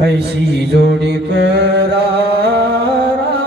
ऐशी जोडी करा राम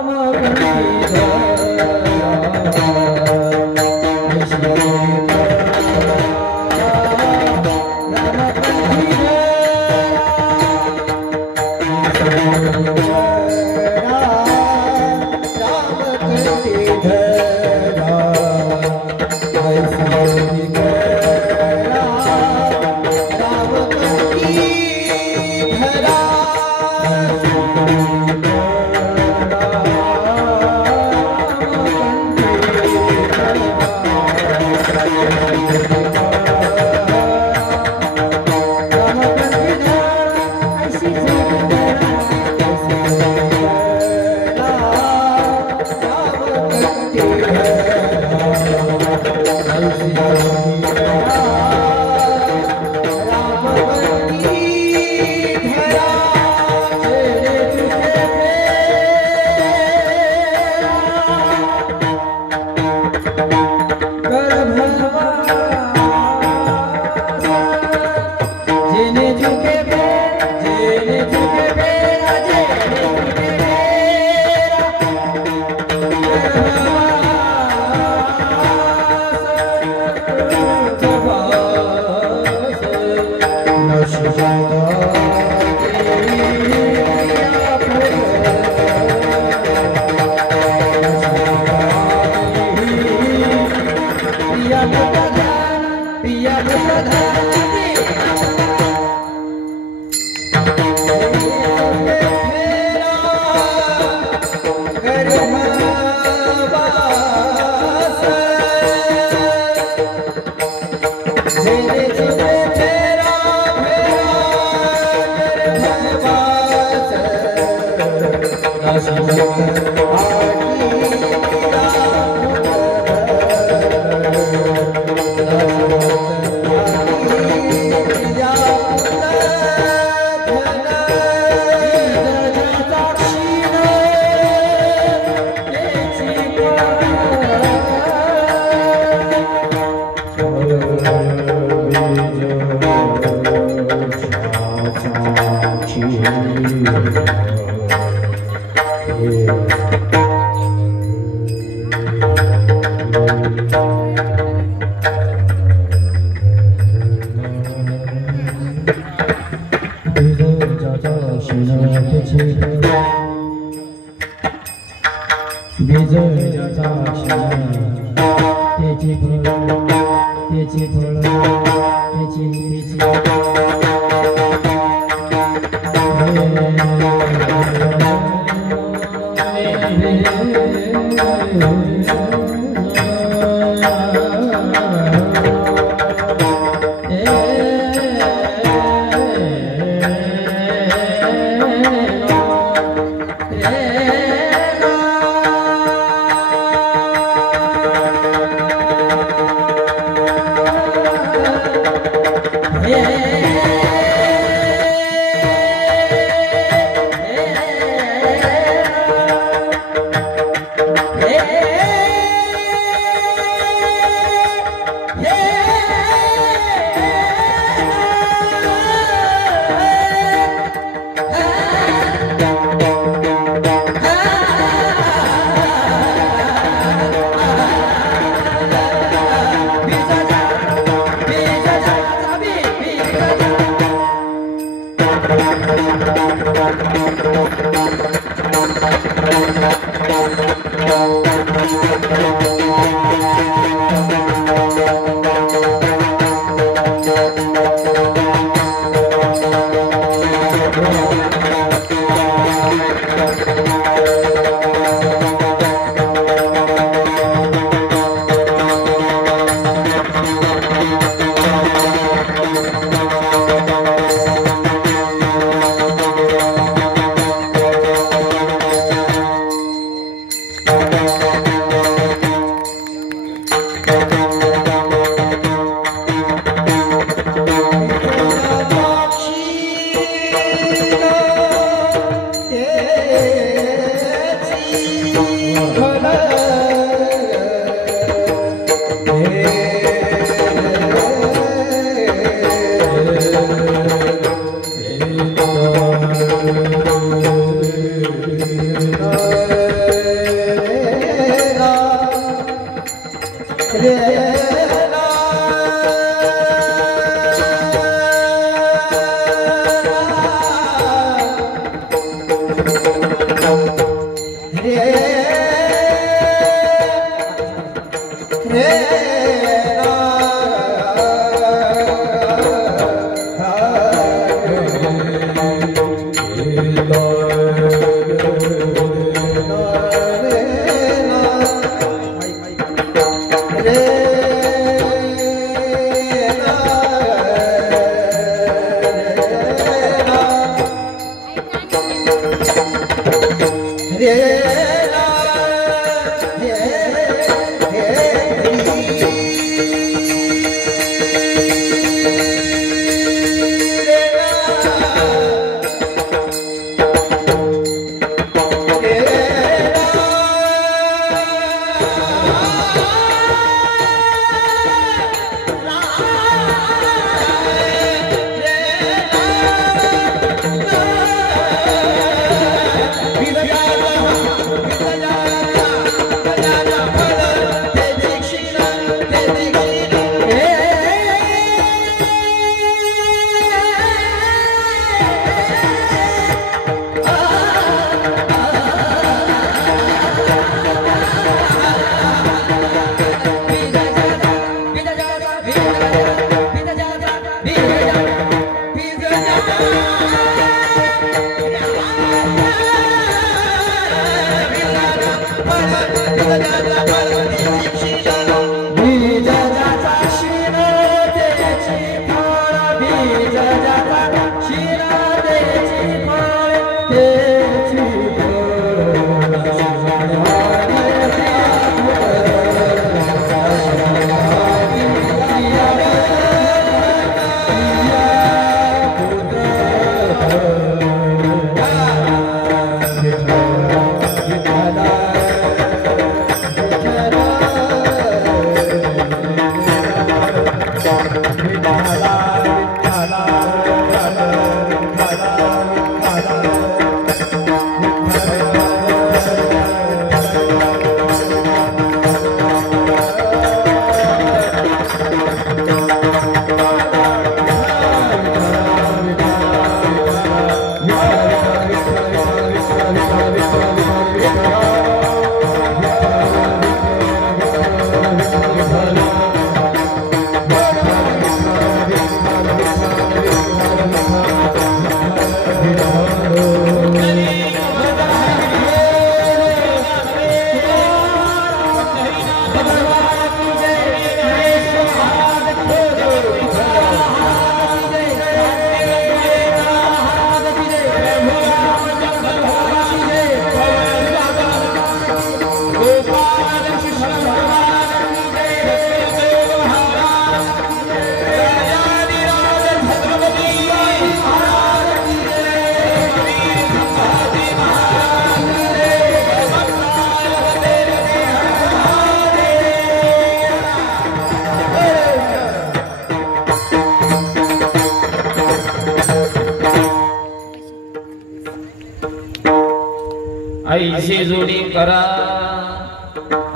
आईशी जोडी करा,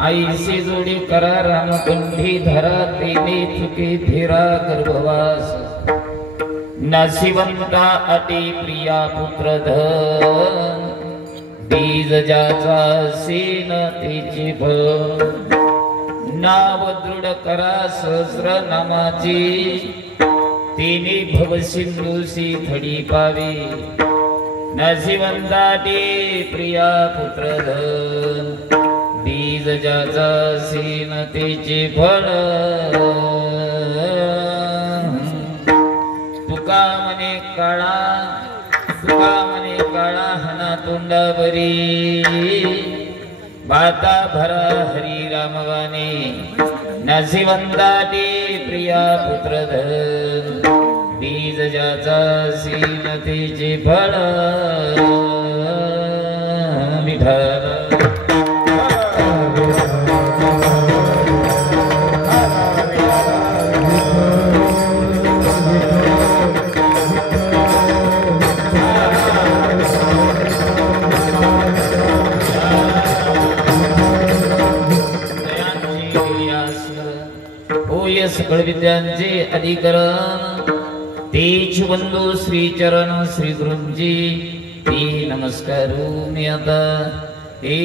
आईशी जोडी करा, रामकुंठी धरा, तिने चुकी फिरा गर्भवास, नशिवंता अति प्रिया पुत्र धन, बीज ज्याचा सीन तिची फळ, नाव दृढ करा सहस्र नामाची, तिने भव सिंधूसी थडी पावी, नशिवंताटी प्रिया पुत्र धन, बीज ज्याचा सीन तिची फळ, तुका मने काळा, तुका मने काळा हना तोंडावरी, बाता भरा हरी रामवाणी, नशिवंताटी प्रिया पुत्र धन, बीज ज्याचा सीन तिची फळ, विठ्ठल सकळ विद्यांचे अधिकरण तेज बंधू श्री चरण श्री गुरुजी ते नमस्कारू मी आता हे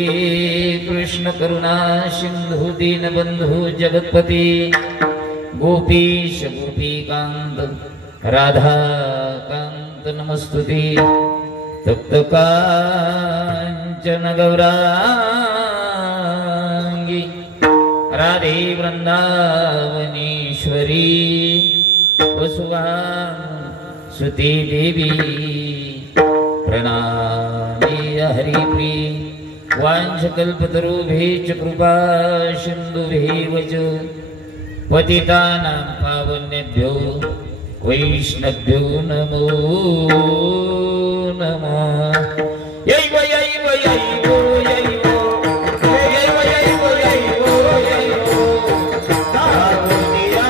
कृष्ण करुणा सिंधु दीन बंधु जगतपती गोपीश गोपीकांत राधाकांत नमस्तुते तप्त कांचन गौरांगी राधे वृंदावनेश्वरी वसुवां सुते देवी प्रणामे हरिप्रिय वाञ्छकल्पतरुभ्यश्च कृपा सिन्धुभ्येव च पतितानां पावनेभ्यो वैष्णवेभ्यो नमो नमः। यैव यैव यैव यैव यैव यैव यैव यैव दावोदिया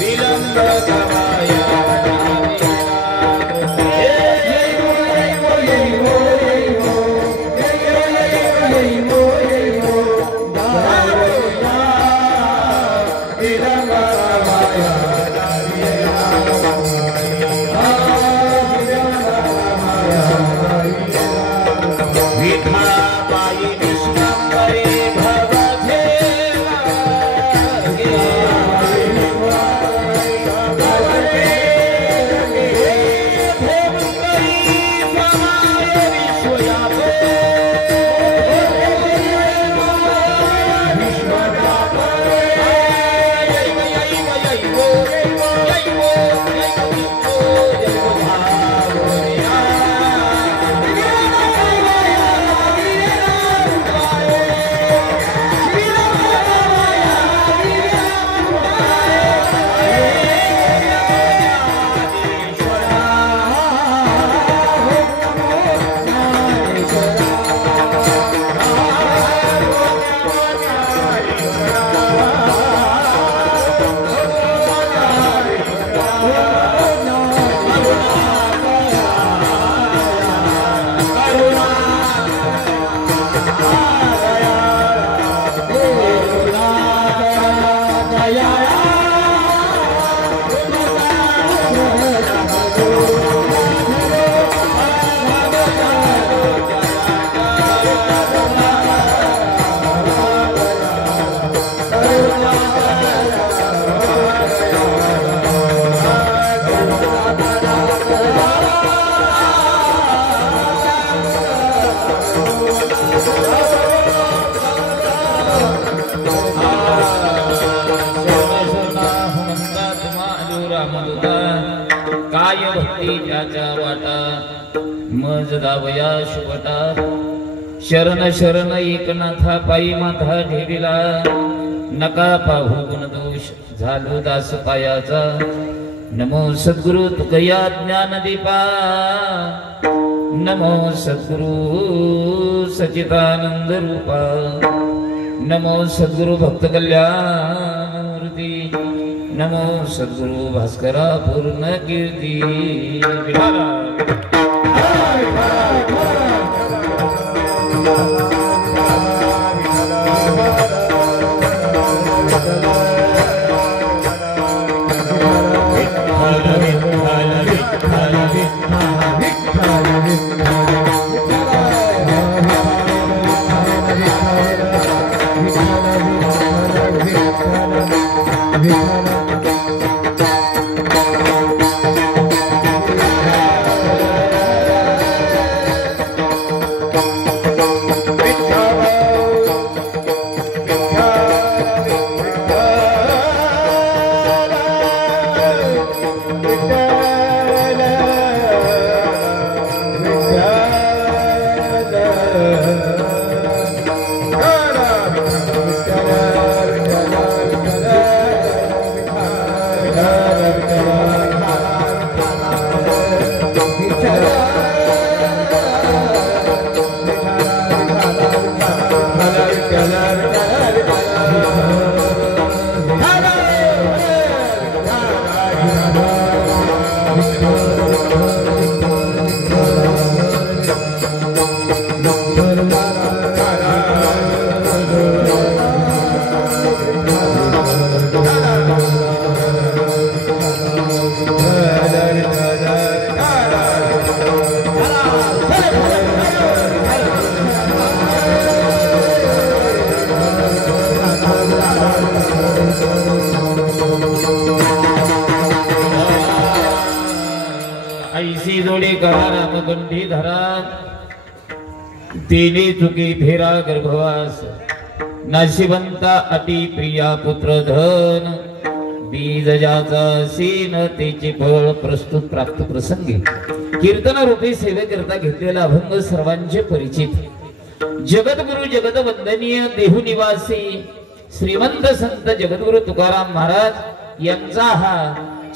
विलम्ब गवाया काय भक्ती त्याच्या वाटा मज दावया शुभटा शरण शरण एकनाथा पायी माथा ठेविला नका पाहू गुणदोष झालो दास पायाचा नमो सद्गुरु तुकया ज्ञान दीपा नमो सद्गुरु सचिदानंद रूपा नमो सद्गुरु भक्त कल्याण मूर्ती नमो सद्गुरु भास्करा पूर्ण कीर्ती विहारा जोडी करा रामगंधी धरा तिने चुकी फेरा गर्भवास नशिबंता अति प्रिया पुत्र धन बीज ज्याचा सीन तेचे फळ प्रस्तुत प्राप्त प्रसंगी कीर्तन रूपी सेवेकरता घेतलेला अभंग सर्वांचे परिचित जगद्गुरु जगत वंदनीय देहू निवासी श्रीमंत संत जगद्गुरु तुकाराम महाराज यांचा हा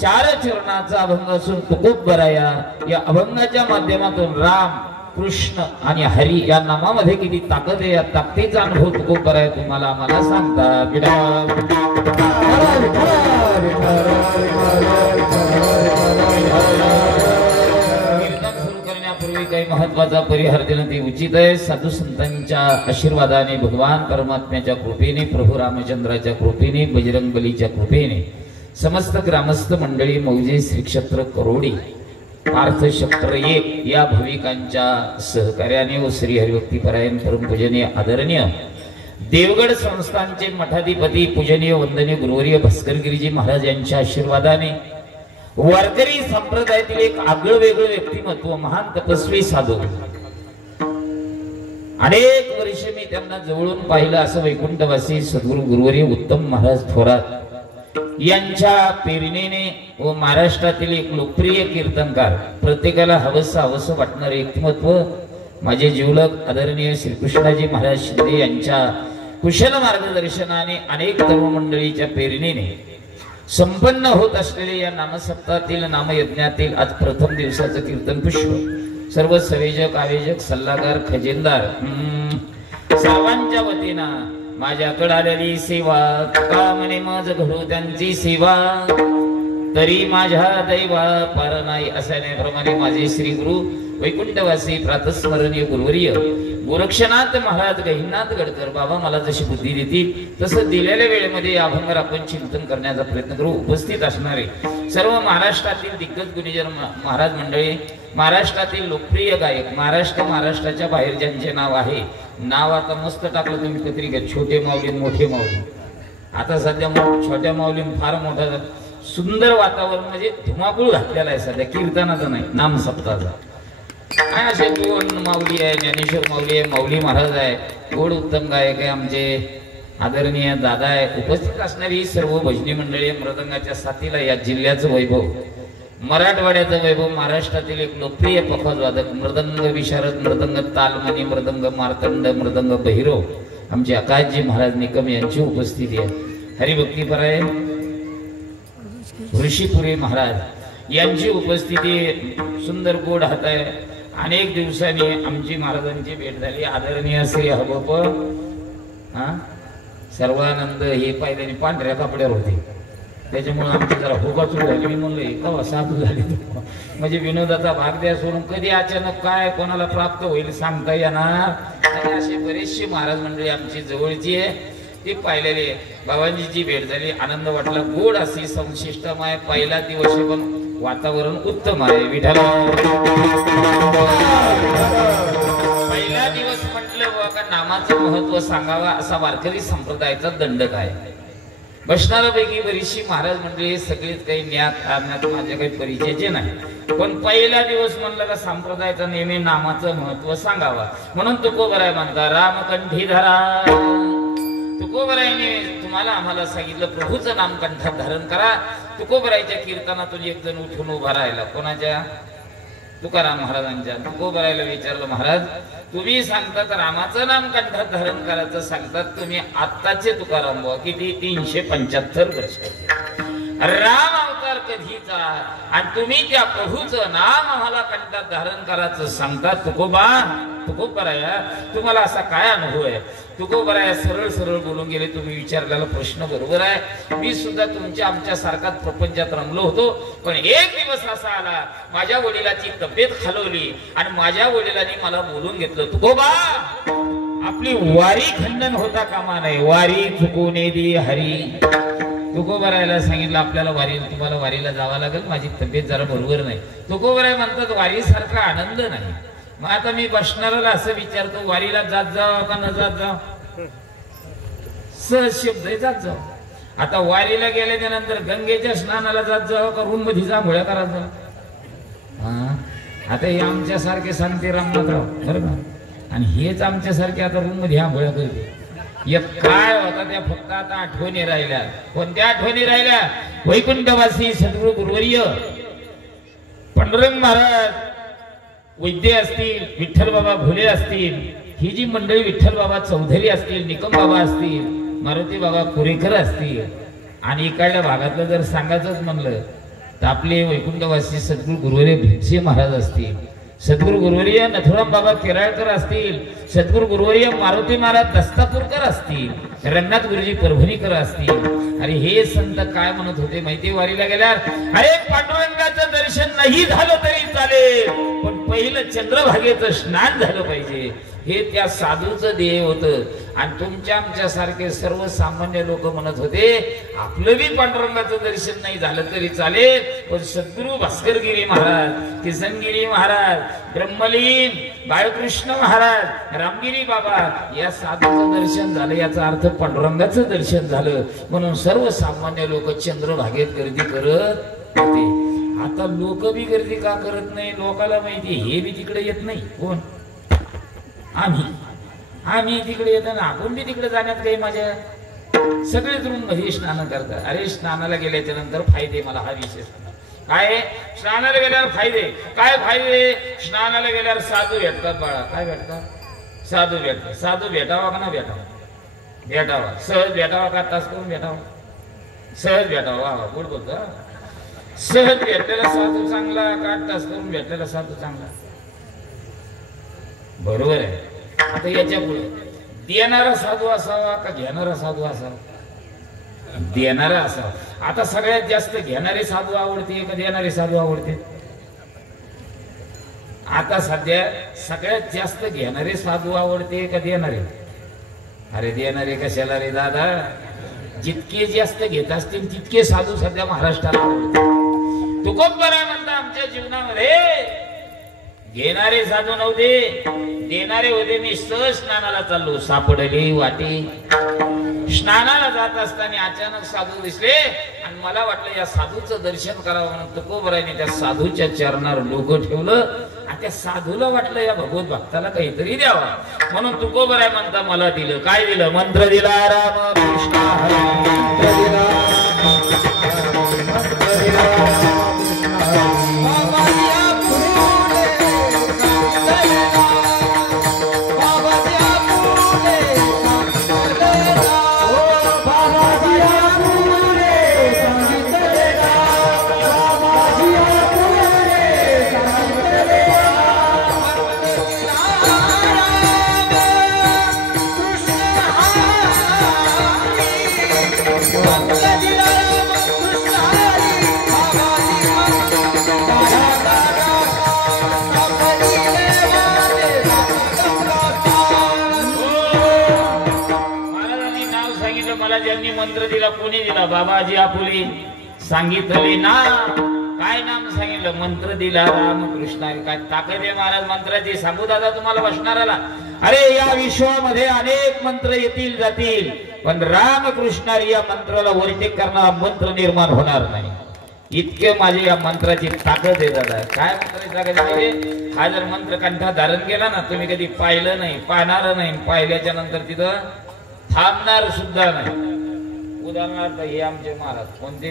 4 चरणाचा अभंग असून तुकोबराया या अभंगाच्या माध्यमातून राम कृष्ण आणि हरी या नामामध्ये किती ताकद आहे या ताकदीचा अनुभव तुकोबराया तुम्हाला आम्हाला सांगतात. कीर्तन सुरू करण्यापूर्वी काही महत्वाचा परिहार देणं ते उचित आहे. साधू संतांच्या आशीर्वादाने भगवान परमात्म्याच्या कृपेने प्रभू रामचंद्राच्या कृपेने बजरंगबलीच्या कृपेने समस्त ग्रामस्थ मंडळी मौजे श्री क्षेत्र करोडी पार्थ क्षेत्र या भाविकांच्या सहकार्याने व श्री हरिभक्ती परायण परमपूजनीय आदरणीय देवगड संस्थानचे मठाधिपती पूजनीय वंदनीय गुरुवर्य भास्करगिरीजी महाराज यांच्या आशीर्वादाने वारकरी संप्रदायातील एक आगळं वेगळं व्यक्तिमत्व महान तपस्वी साधू अनेक वर्ष मी त्यांना जवळून पाहिलं असं वैकुंठवासी सद्गुरु गुरुवर्य उत्तम महाराज थोरात यांच्या प्रेरणेने व महाराष्ट्रातील एक लोकप्रिय कीर्तनकार प्रत्येकाला हवसं वाटणारे व्यक्तिमत्व माझे जीवलग आदरणीय श्रीकृष्णाजी महाराज शिंदे यांच्या कुशल मार्गदर्शनाने अनेक तरुण मंडळीच्या प्रेरणेने संपन्न होत असलेले या नामसप्ताहातील नामयज्ञातील आज प्रथम दिवसाचं कीर्तन पुष्प सर्व संयोजक आयोजक सल्लागार खजिनदार सर्वांच्या वतीनं माझ्याकडे आलेली सेवा का म्हणे माझ घडू त्यांची सेवा तरी माझ्या दैवा पार नाही असण्याप्रमाणे माझे श्री गुरु वैकुंठवासी प्रातस्मरणीय गुरुवर्य गोरक्षनाथ महाराज गहिनाथ गडकर बाबा मला जशी बुद्धी देतील तसं दिलेल्या वेळेमध्ये या अभंगावर आपण चिंतन करण्याचा प्रयत्न करू. उपस्थित असणारे सर्व महाराष्ट्रातील दिग्गज गुणीजन महाराज मंडळी महाराष्ट्रातील लोकप्रिय गायक महाराष्ट्राच्या बाहेर ज्यांचे नाव आहे नाव आता मस्त टाकलं तुम्ही पत्रिकेत छोटे माऊली मोठे माऊली आता सध्या छोट्या माऊलीन फार मोठा सुंदर वातावरण म्हणजे धुमाकूळ घातलेला आहे सध्या कीर्तनाचा नाही नाम सप्ताहाचा. काय असे 2 माऊली आहे ज्ञानेश्वर माऊली आहे माऊली महाराज आहे गोड उत्तम गायक आहे आमचे आदरणीय दादा आहे. उपस्थित असणारी सर्व भजनी मंडळी मृदंगाच्या साथीला या जिल्ह्याचं वैभव मराठवाड्याचं वैभव महाराष्ट्रातील एक लोकप्रिय पखवाजवादक मृदंग विशारद मृदंग तालमणी मृदंग मार्तंड मृदंग बहिरो आमचे आकाशजी महाराज निकम यांची उपस्थिती आहे. हरिभक्तीपराय ऋषीपुरी महाराज यांची उपस्थिती सुंदर गोड हात आहे. अनेक दिवसांनी आमची महाराजांची भेट झाली. आदरणीय श्री हबप सर्वानंद हे पहिल्याने पांढऱ्या कपड्यावर होते त्याच्यामुळे आमची जरा होकाचूक झाली. मी म्हणलो एका साधू झाली म्हणजे विनोदाचा भाग द्या सोडून कधी अचानक काय कोणाला प्राप्त होईल सांगता येणार. आणि असे बरेचसे महाराज मंडळी आमची जवळची आहे ती पाहिलेली बाबांजीची भेट झाली. आनंद वाटला. गोड अशी संशिष्टमय पहिला दिवस पण वातावरण उत्तम आहे. विठ्ठला पहिला दिवस म्हटलं बाबा नामाचं महत्व सांगावा असा वारकरी संप्रदायाचा दंडक आहे. बसणाऱ्यापैकी बरीचशी महाराज मंडळी सगळीच काही ज्ञात आणण्यात माझ्या काही परिचयाचे नाही पण पहिला दिवस म्हणलं का संप्रदायाचा नेहमी नामाचं महत्व सांगावा म्हणून तुकोबराय म्हणता रामकंठी धरा. तुकोबरायने तुम्हाला आम्हाला सांगितलं प्रभूचं नाम कंठात धारण करा. तुकोबरायच्या कीर्तनातून एक जण उठून उभा राहिला. कोणाच्या? तुकाराम महाराजांच्या. तुकोबरायला विचारलं महाराज तुम्ही सांगतात रामाचं नाम कंठात धारण करायचं सांगतात तुम्ही आत्ताचे तुकाराम बुवा किती 375 वर्ष राम अवतार कधीचा आणि तुम्ही त्या प्रभूचं नाम आम्हाला कंठात धारण करायचं सांगतात. तुकोबराया तुम्हाला असा काय अनुभव आहे? तुकोबराया सरळ बोलून गेले. तुम्ही विचारलेला प्रश्न बरोबर आहे. मी सुद्धा तुमच्या आमच्या सारखाच प्रपंचात रमलो होतो पण एक दिवस असा आला माझ्या वडिलाची तब्येत खालवली आणि माझ्या वडिलांनी मला बोलून घेतलं तुकोबा आपली वारी खंडन होता कामा नाही. वारी चुकून दी हरी. तुकोबरायला सांगितलं आपल्याला तुम्हाला वारीला जावं लागेल माझी तब्येत जरा बरोबर नाही. तुकोबराय म्हणतात वारी सारखा आनंद नाही. मग आता मी बसणाऱ्याला असं विचारतो वारीला जात जाव का न जात जाव? सहज शब्द जात जाव. आता वारीला गेल्याच्या नंतर गंगेच्या स्नानाला जात जाव का रूम मध्ये जा घोड्या करायचं? आता हे आमच्यासारखे सांगते रामनाथराव बरं का, आणि हेच आमच्यासारखे आता रूम मध्ये आंघोळ्या करते. एक काय होता त्या फक्त आता आठवणी राहिल्या. कोणत्या आठवणी राहिल्या? वैकुंठवासी सद्गुरु गुरुवर्य पांडुरंग महाराज वैद्य असतील, विठ्ठल बाबा घोले असतील, ही जी मंडळी विठ्ठल बाबा चौधरी असतील, निकम बाबा असतील, मारुती बाबा कुरेकर असतील, आणि इकडल्या भागातलं जर सांगायचंच म्हणलं तर आपले वैकुंठवासी सद्गुरु गुरुवर्य भिक्षे महाराज असतील, सद्गुरु गुरुवर्य नथुराम बाबा केराळकर असतील, सद्गुरु गुरुवर्य मारुती महाराज दस्तापूरकर असतील, रंगनाथ गुरुजी परभणीकर असतील. अरे हे संत काय म्हणत होते माहिती वारीला गेल्यावर? अरे पांडुरंगाचं दर्शन नाही झालं तरी चालेल, पण पहिलं चंद्रभागेचं स्नान झालं पाहिजे. हे त्या साधूचं ध्येय होतं. आणि तुमच्या आमच्या सारखे सर्वसामान्य लोक म्हणत होते आपलं बी पांडुरंगाचं दर्शन नाही झालं तरी चालेल, पण सद्गुरु भास्करगिरी महाराज, किसनगिरी महाराज, ब्रह्मलीन बाळकृष्ण महाराज, रामगिरी बाबा या साधूचं दर्शन झालं, याचा अर्थ पांडुरंगाचं दर्शन झालं. म्हणून सर्वसामान्य लोक चंद्रभागेत गर्दी करत होते. आता लोक बी गर्दी का करत नाही? लोकाला माहिती हे बी तिकडे येत नाही. कोण? आम्ही तिकडे येतो ना, आपण बी तिकडे जाण्यात काही मजा? सगळेच रूम मध्ये स्नान करतात. अरे स्नानाला गेल्याच्या नंतर फायदे, मला हा विशेष काय? स्नानाला गेल्यावर फायदे काय? फायदे स्नानाला गेल्यावर साधू भेटतात बाळा. काय भेटतात? साधू भेटतात. साधू भेटावा का ना भेटावा? भेटावा. सहज भेटावा का तास करून भेटावा? सहज भेटावा. बोल बोलतो. सहज भेटलेला साधू चांगला का तास करून भेटलेला साधू चांगला? बरोबर आहे. आता याच्या पुढे देणारा साधू असावा का घेणारा साधू असावा? देणारा असावा. आता सगळ्यात जास्त घेणारे साधू आवडते का देणारे साधू आवडते? आता सध्या सगळ्यात जास्त घेणारे साधू आवडते का देणारे? अरे देणारे कशाला रे दादा? जितके जास्त घेत असतील तितके साधू सध्या महाराष्ट्राला आवडते. तुकोबरा म्हणता आमच्या जीवनामध्ये घेणारे साधू नव्हते, देणारे होते. मी सहज स्नानाला चाललो, सापडले वाटे. स्नानाला जात असताना अचानक साधू दिसले आणि मला वाटलं या साधूचं दर्शन करावं म्हणून तुकोबराने त्या साधूच्या चरणावर डोकं ठेवलं आणि त्या साधूला वाटलं या भगवत भक्ताला काहीतरी द्यावा म्हणून तुकोबराय म्हणता मला दिलं. काय दिलं? मंत्र दिला. राम कृष्ण हरी मंत्र दिला. ज्यांनी मंत्र दिला कोणी दिला? बाबाजी आपुले. सांगितले ना काय नाम सांगितलं? मंत्र दिला रामकृष्ण. काय ताकद आहे महाराज मंत्राची? सांगू दादा तुम्हाला बसणाराला. अरे या विश्वामध्ये अनेक मंत्र येतील जातील, पण रामकृष्ण या मंत्राला ओव्हरटेक करणारा मंत्र निर्माण होणार नाही. इतके माझे या मंत्राची ताकद आहे दादा. काय मंत्राची ताकद आहे? हा जर मंत्र कंठा धारण केला ना, तुम्ही कधी पाहिलं नाही, पाहणार नाही, पाहिल्याच्या नंतर तिथं थांबणार सुद्धा नाही. उदाहरणार्थ हे आमचे महाराज कोणते?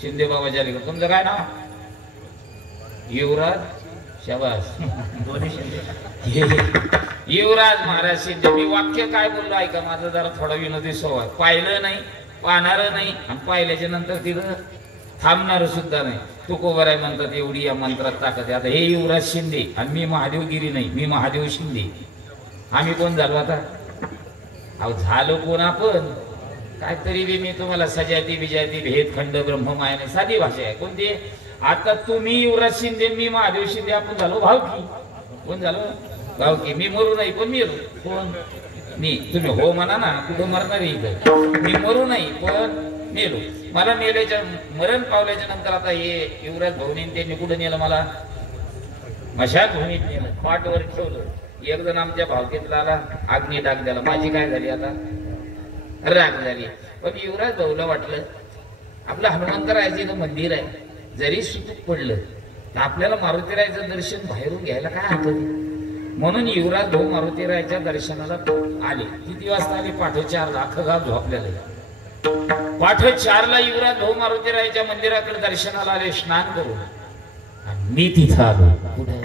शिंदे बाबा जालेकर. तुमचं काय नाव? युवराज. शाबास. दोन्ही शिंदे. युवराज महाराज शिंदे. मी वाक्य काय बोललो ऐका, माझा जरा थोडा विनोदी स्वभाव. पाहिलं नाही, पाहणार नाही, आणि पाहिल्याच्या नंतर तिथं थांबणार सुद्धा नाही. तुकोबराय म्हणतात एवढी या मंत्रात ताकद आहे. आता हे युवराज शिंदे आणि मी महादेवगिरी नाही, मी महादेव शिंदे. आम्ही कोण झालो आता? अहो झालो कोण आपण? काहीतरी बी मी तुम्हाला सजाती विजाती भेद खंड ब्रह्ममायाने साधी भाषा आहे. कोणती? आता तुम्ही युवराज शिंदे, मी महादेव शिंदे, आपण झालो भावकी. कोण झालो? भावकी. मी मरू नाही पण मेलो. कोण? मी. तुम्ही हो म्हणा ना, कुठं मरणार इथं? मी मरू नाही पण मेलो. मला मेल्याच्या मरण पावल्याच्या नंतर आता हे युवराज भाऊनी त्यांनी कुठं नेलं? मला मशाल भूमीत नेलं, पाठवर ठेवलं. एक जण आमच्या भावकीतला आला, अग्नी टाक द्याला. माझी काय झाली आता? राग झाली. पण युवराज भाऊला वाटलं आपलं हनुमंतरायाचं मंदिर आहे, जरी सुतूक पडलं तर आपल्याला मारुतीरायाचं दर्शन बाहेरून घ्यायला काय हरकत आहे? म्हणून युवराज भाऊ मारुतीरायाच्या दर्शनाला आले. किती वाजता आले? पाठ 4ला. अख्खं गाव झोपलेलं. पाठ 4ला युवराज भाऊ मारुतीरायाच्या मंदिराकडे दर्शनाला आले स्नान करून. आणि मी तिथं आलो. कुठे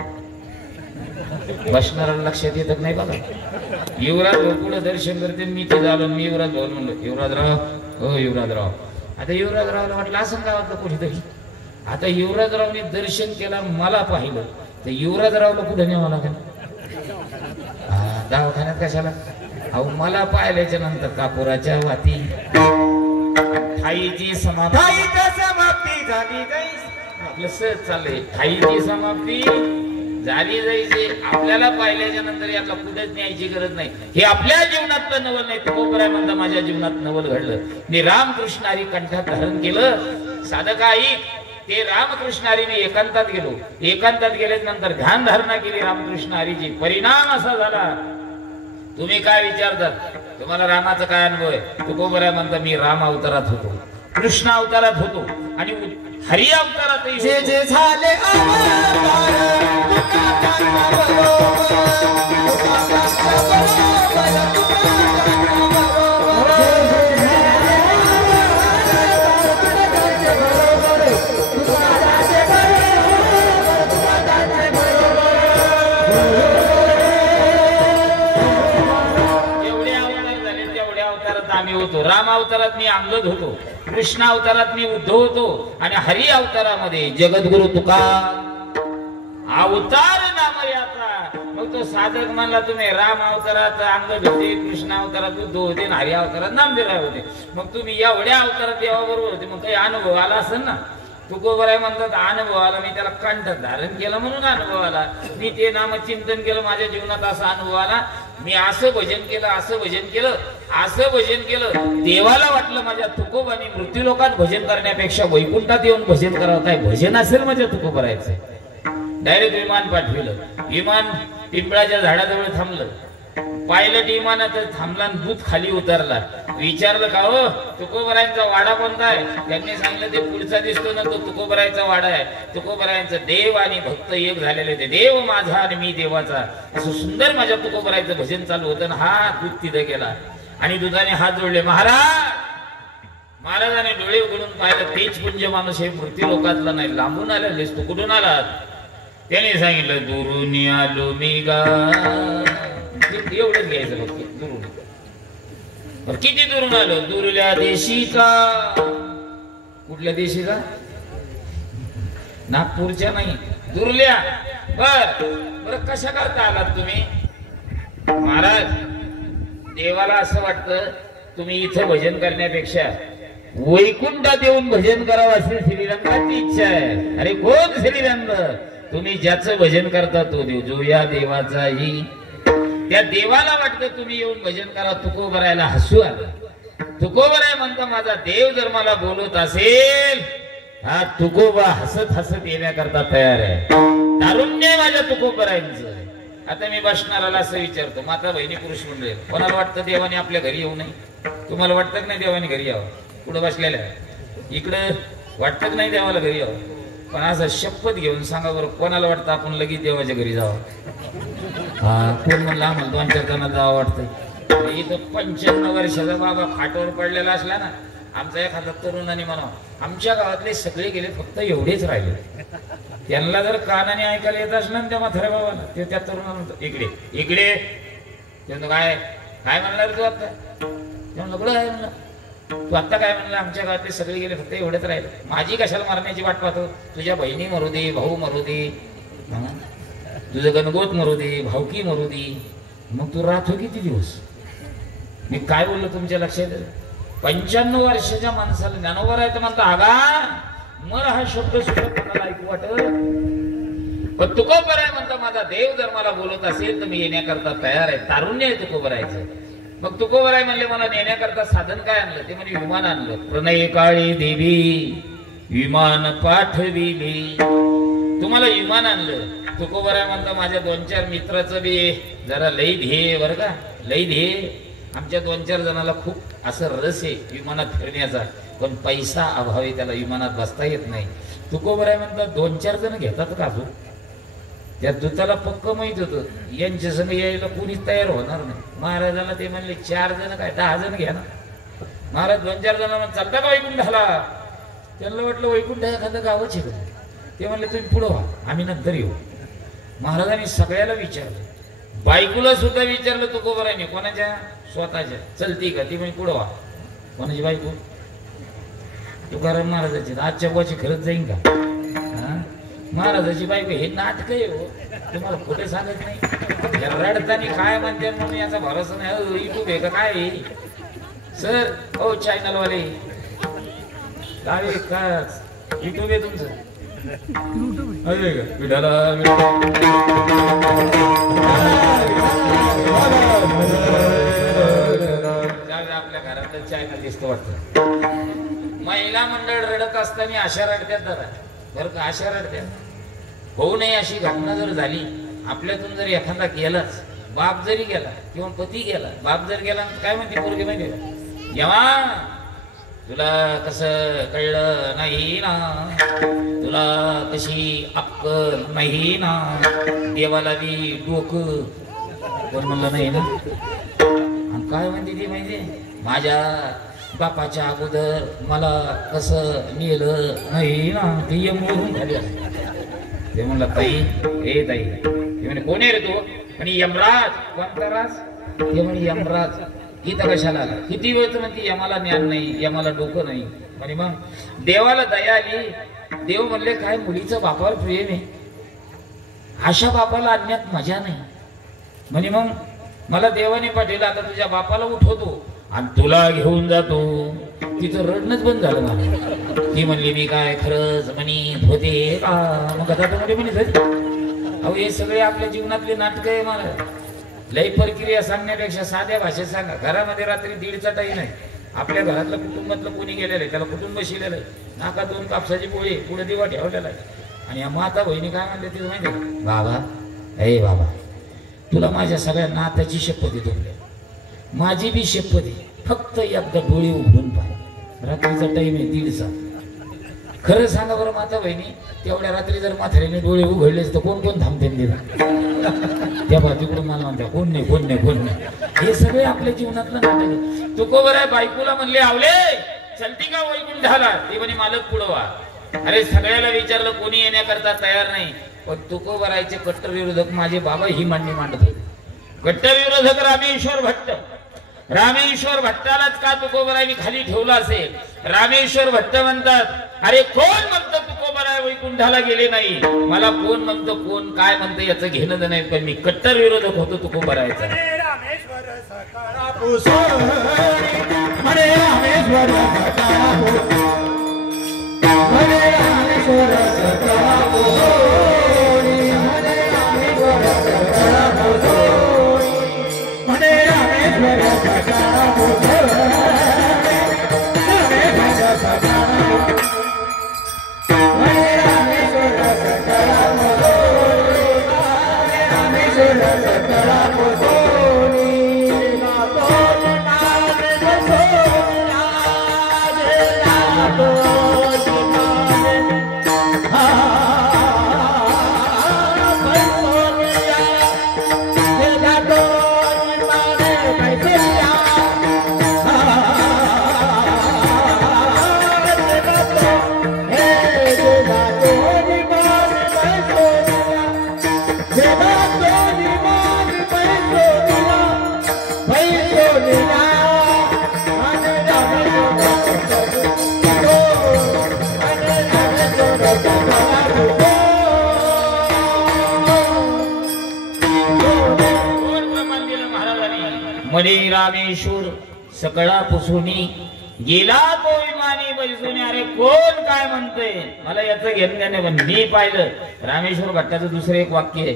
बसणाऱ्याला लक्षात येत नाही बघा. युवराज भाऊ पुढे दर्शन करते, मी तिथं आलो. मी युवराज भाऊ म्हणलो, युवराजराव, हो युवराजराव. आता युवराजरावला वाटलं असं गावातलं कुठेतरी. आता युवराजरावने दर्शन केलं, मला पाहिलं, तर युवराजरावला कुठे न्यावं लागेल? दवाखान्यात कशाला? अहो मला पाहिल्याच्या नंतर कापुराच्या वाती ठाईची समाप्ती झाली जाईल. आपलं सहज चाललंय, ठाईची समाप्ती झाली जायची. आपल्याला पाहिल्याच्या नंतर यातला कुठेच न्यायची गरज नाही. हे आपल्या जीवनातलं नवल नाही. तुकोबराय म्हणता माझ्या जीवनात नवल घडलं. मी रामकृष्णारी कंठात धारण केलं. साधका ऐक, ते रामकृष्ण हरीने एकांतात गेलो. एकांतात गेल्याच्या नंतर ध्यान धारणा केली रामकृष्ण हरीची. परिणाम असा झाला, तुम्ही काय विचारतात? तुम्हाला रामाचा काय अनुभव आहे? तुकोबराय म्हणता मी राम अवतारात होतो, कृष्ण अवतारात होतो आणि हरी अवतारातही जे जे झाले होतो. राम अवतारात मी अंगद होतो, कृष्ण अवतारात मी उद्धव होतो आणि हरी अवतारामध्ये जगद्गुरु तुका अवतार नाम याचा. मग तो साधक म्हणला तुम्ही राम अवतारात अंगद होते, कृष्ण अवतारात उद्धव होते आणि हरी अवतारात नामदेवराय होते. मग तुम्ही एवढ्या अवतारात देवाबरोबर होते, मग काही अनुभव आला असेल ना? तुकोबराय म्हणतात अनुभव आला, मी त्याला कंठ धारण केलं म्हणून अनुभव आला. मी ते नामचिंतन केलं, माझ्या जीवनात असा अनुभव आला. मी असं भजन केलं, असं भजन केलं, असं भजन केलं. देवाला वाटलं माझ्या तुकोबाने मृत्यूलोकात भजन करण्यापेक्षा वैकुंठात येऊन भजन करावं. काय भजन असेल माझ्या तुकोबरायचं? डायरेक्ट विमान पाठविलं. विमान पिंपळाच्या झाडाजवळ थांबलं. पायलट विमानात थांबला, दूध खाली उतरला. विचारलं का हो तुकोबरायांचा वाडा कोणता आहे? त्यांनी सांगितलं ते पुढचा दिसतो ना, तो तुकोबरायचा वाडा आहे. तुकोबरायांचं देव आणि भक्त एक झालेले, ते देव माझा आणि मी देवाचा. असं सुंदर माझ्या तुकोबरायचं भजन चालू होतं. हा दूध तिथं गेला आणि दुधाने हात जोडले. महाराजाने डोळे उघडून पाहिलं, तेच पुंज माणूस हे मृत्यू लोकातला नाही, लांबून आलेस. तू कुठून आलात? त्याने सांगितलं दुरून आलो मी गा. एवढंच घ्यायचं फक्त, दुरून. किती दुरून आलो? दुरल्या देशीचा. कुठल्या देशीचा? नागपूरच्या नाही, दुरल्या. बर कशा करता आलात तुम्ही? महाराज देवाला असं वाटतं तुम्ही इथं भजन करण्यापेक्षा वैकुंठात येऊन भजन करावं अशी श्रीरंगाची इच्छा आहे. अरे कोण श्रीरंग? तुम्ही ज्याचं भजन करता तो देव, जो या देवाचाही. त्या देवाला वाटतं तुम्ही येऊन भजन करा. तुकोबरायला हसू आलं. तुकोबराय म्हणता माझा देव जर मला बोलत असेल, हा तुकोबा हसत हसत येण्याकरता तयार आहे. तारुण्य माझ्या तुकोबरायांचं. आता मी बसणाराला असं विचारतो, माता बहिणी पुरुष मंडळी, कोणाला वाटतं देवाने आपल्या घरी येऊ नये? तुम्हाला वाटतं की नाही देवाने घरी यावं? पुढे बसलेल्या इकडं वाटतं की नाही देवाला घरी यावं? पण असं शपथ घेऊन सांगा बरं, कोणाला वाटतं आपण लगेच देवाच्या घरी जावं? हा, कोण म्हणलं आम्हाला 2-4 जणांना जावं वाटतं? इथं 95 वर्षाचा बाबा खाटावर पडलेला असला ना, आमचा एखादा तरुणाने म्हणा आमच्या गावातले सगळे गेले, फक्त एवढेच राहिले. त्यांना जर कानाने ऐकायला येत असलं ना त्या म्हाताऱ्या बाबाला, ते त्या तरुणाला म्हणतो इकडे इकडे. काय काय म्हणणार तू आता? म्हणलं कुठं आहे? म्हणलं तू आत्ता काय म्हणलं? आमच्या गावातले सगळे गेले, फक्त एवढेच राहिले. माझी कशाला मारण्याची वाट पाहतो? तुझ्या बहिणी मरू दे, भाऊ मरू दे, तुझं गणगोत मरू दे, भावकी मरू दे, मग तू राहतो किती दिवस? मी काय बोललो तुमच्या लक्षात? 95 वर्षाच्या माणसाला ज्ञानोबर आहे तर म्हणता आगा मर हा शब्द सुद्धा कोणाला ऐकू वाटत? पण तुकोबराय म्हणता माझा देव जर मला बोलत असेल तर मी येण्याकरता तयार आहे. तारुण्य आहे तुकोबरायचं. मग तुकोबराय म्हणले मला नेण्याकरता साधन काय आणलं? ते म्हणजे विमान आणलं. प्रणय काळी देवी विमान पाठविले. तुम्हाला विमान आणलं. तुकोबराय म्हणता माझ्या 2-4 मित्राचं बी जरा लई ध्येय बरं का, लई ध्येय. आमच्या 2-4 जणाला खूप असं रस आहे विमानात फिरण्याचा, पण पैसा अभावी त्याला विमानात बसता येत नाही. तुकोबराय म्हणतात 2-4 जण घेतात का अजून? त्या दूताला पक्क माहित होतं यांच्या संग यायला कोणीच तयार होणार नाही. महाराजाला ते म्हणले 4 जण काय 10 जण घ्या ना. महाराज 2-4 जणांना चालता का वैकुंठाला? त्यांना वाटलं वैकुंठ एखादं गावच आहे का. ते म्हणले तुम्ही पुढं व्हा, आम्ही नंतर येऊ. महाराजांनी सगळ्याला विचारलं, बायकोला सुद्धा विचारलं तुकोबरायने. कोणाच्या? स्वतःच्या. चलती का? ती म्हणजे पुढं व्हा. कोणाची बायको? तुकाराम महाराजाची. आजच्या बुवाची खरंच जाईन का? महाराजाची बायको. हे नाटक आहे हो, तुम्हाला खोटे सांगत नाही. रडताना काय म्हणते म्हणून याचा भरोसा नाही. युट्यूब आहे का काय? सर हो चॅनलवाले काय का युट्यूब आहे तुमचं? आपल्या घरातलं चॅनल दिसतो वाटतं. महिला मंडळ रडत असताना अशा रडत्यात दादा, बरं का? अशा रडत्यात. होऊ नये अशी घटना जर झाली आपल्यातून, जर एखादा गेलाच, बाप जरी गेला किंवा पती गेला, बाप जर गेला काय म्हणते पोरगी माहिती का? जेव्हा तुला कसं कळलं नाही ना, तुला कशी अक्कल नाही ना, देवाला बी डोकं कोण म्हणलं नाही ना. आणि काय म्हणते ती माहिती? माझ्या बापाच्या अगोदर मला कसं नेलं नाही ना. ते यमवरून झाली. ते म्हणलं ताई, हे ताई. ते म्हणे कोण आहे रे तू? आणि यमराज. कोणता राज? ते म्हणे यमराज. इथं कशाला आला? किती वेळ तर म्हणते यमाला ज्ञान नाही, यमाला डोकं नाही. म्हणे मग देवाला दया आली. देव म्हणले काय मुलीचं बापावर प्रेम आहे, अशा बापाला आणण्यात मजा नाही. म्हणे मग मला देवाने पाठवलं, आता तुझ्या बापाला उठवतो आणि तुला घेऊन जातो. तिचं रडणंच बंद झालं मला. ती म्हणली मी काय खरंच म्हणीत होते का? मग आता तुम्ही म्हणत अहो हे सगळे आपल्या जीवनातले नाटक आहे. मला लई प्रक्रिया सांगण्यापेक्षा साध्या भाषेत सांगा. घरामध्ये रात्री 1:30चा टाईम आहे. आपल्या घरातलं कुटुंबातलं कोणी गेलेलं आहे, त्याला कुटुंब बसलेलं आहे. नाका 2 कापसाची पोळी, पुढे दिवा ठेवलेला आहे. आणि या माता बहिणी काय म्हणते तिथं माहिती आहे? बाबा, ए बाबा, तुला माझ्या सगळ्या नाताची शपथ आहे. तुमल्या माझी बी शपथ आहे. फक्त एकदा डोळे उघडून पाहा. रात्रीचा टाईम आहे 1:30चा. खरं सांगा बरं माता बहिणी, तेवढ्या रात्री जर म्हातारीने डोळे उघडलेच तर कोण कोण थांबते त्या बाजूकडून मला म्हणत्या कोण नाही कोण नाही कोण नाही. हे सगळे आपल्या जीवनातलं नाटक आहे. तुकोबराय बायकोला म्हणले आवले चलती का वैकुंठाला? ते म्हणे मालक पुढं व्हा. अरे सगळ्याला विचारलं, कोणी येण्याकरता तयार नाही. पण तुकोबरायचे कट्टर विरोधक माझे बाबा ही मांडणी मांडत होते. कट्टर विरोधक रामेश्वर भट्ट. रामेश्वर भट्टालाच का तुकोबरायने खाली ठेवला असेल? रामेश्वर भट्ट म्हणतात, अरे कोण म्हणतं तुकोबराय वैकुंठाला गेले नाही? मला कोण म्हणतं, कोण काय म्हणतं याचं घेणं नाही. पण मी कट्टर विरोधक होतो तुकोबरायचा. मनी रामेश्वर सकळा पुसुनी गेला तो विमानी बैसून. अरे कोण काय म्हणतंय मला याचं घेणं नाही. पण मी पाहिलं रामेश्वर भट्टाचं दुसरं एक वाक्य आहे.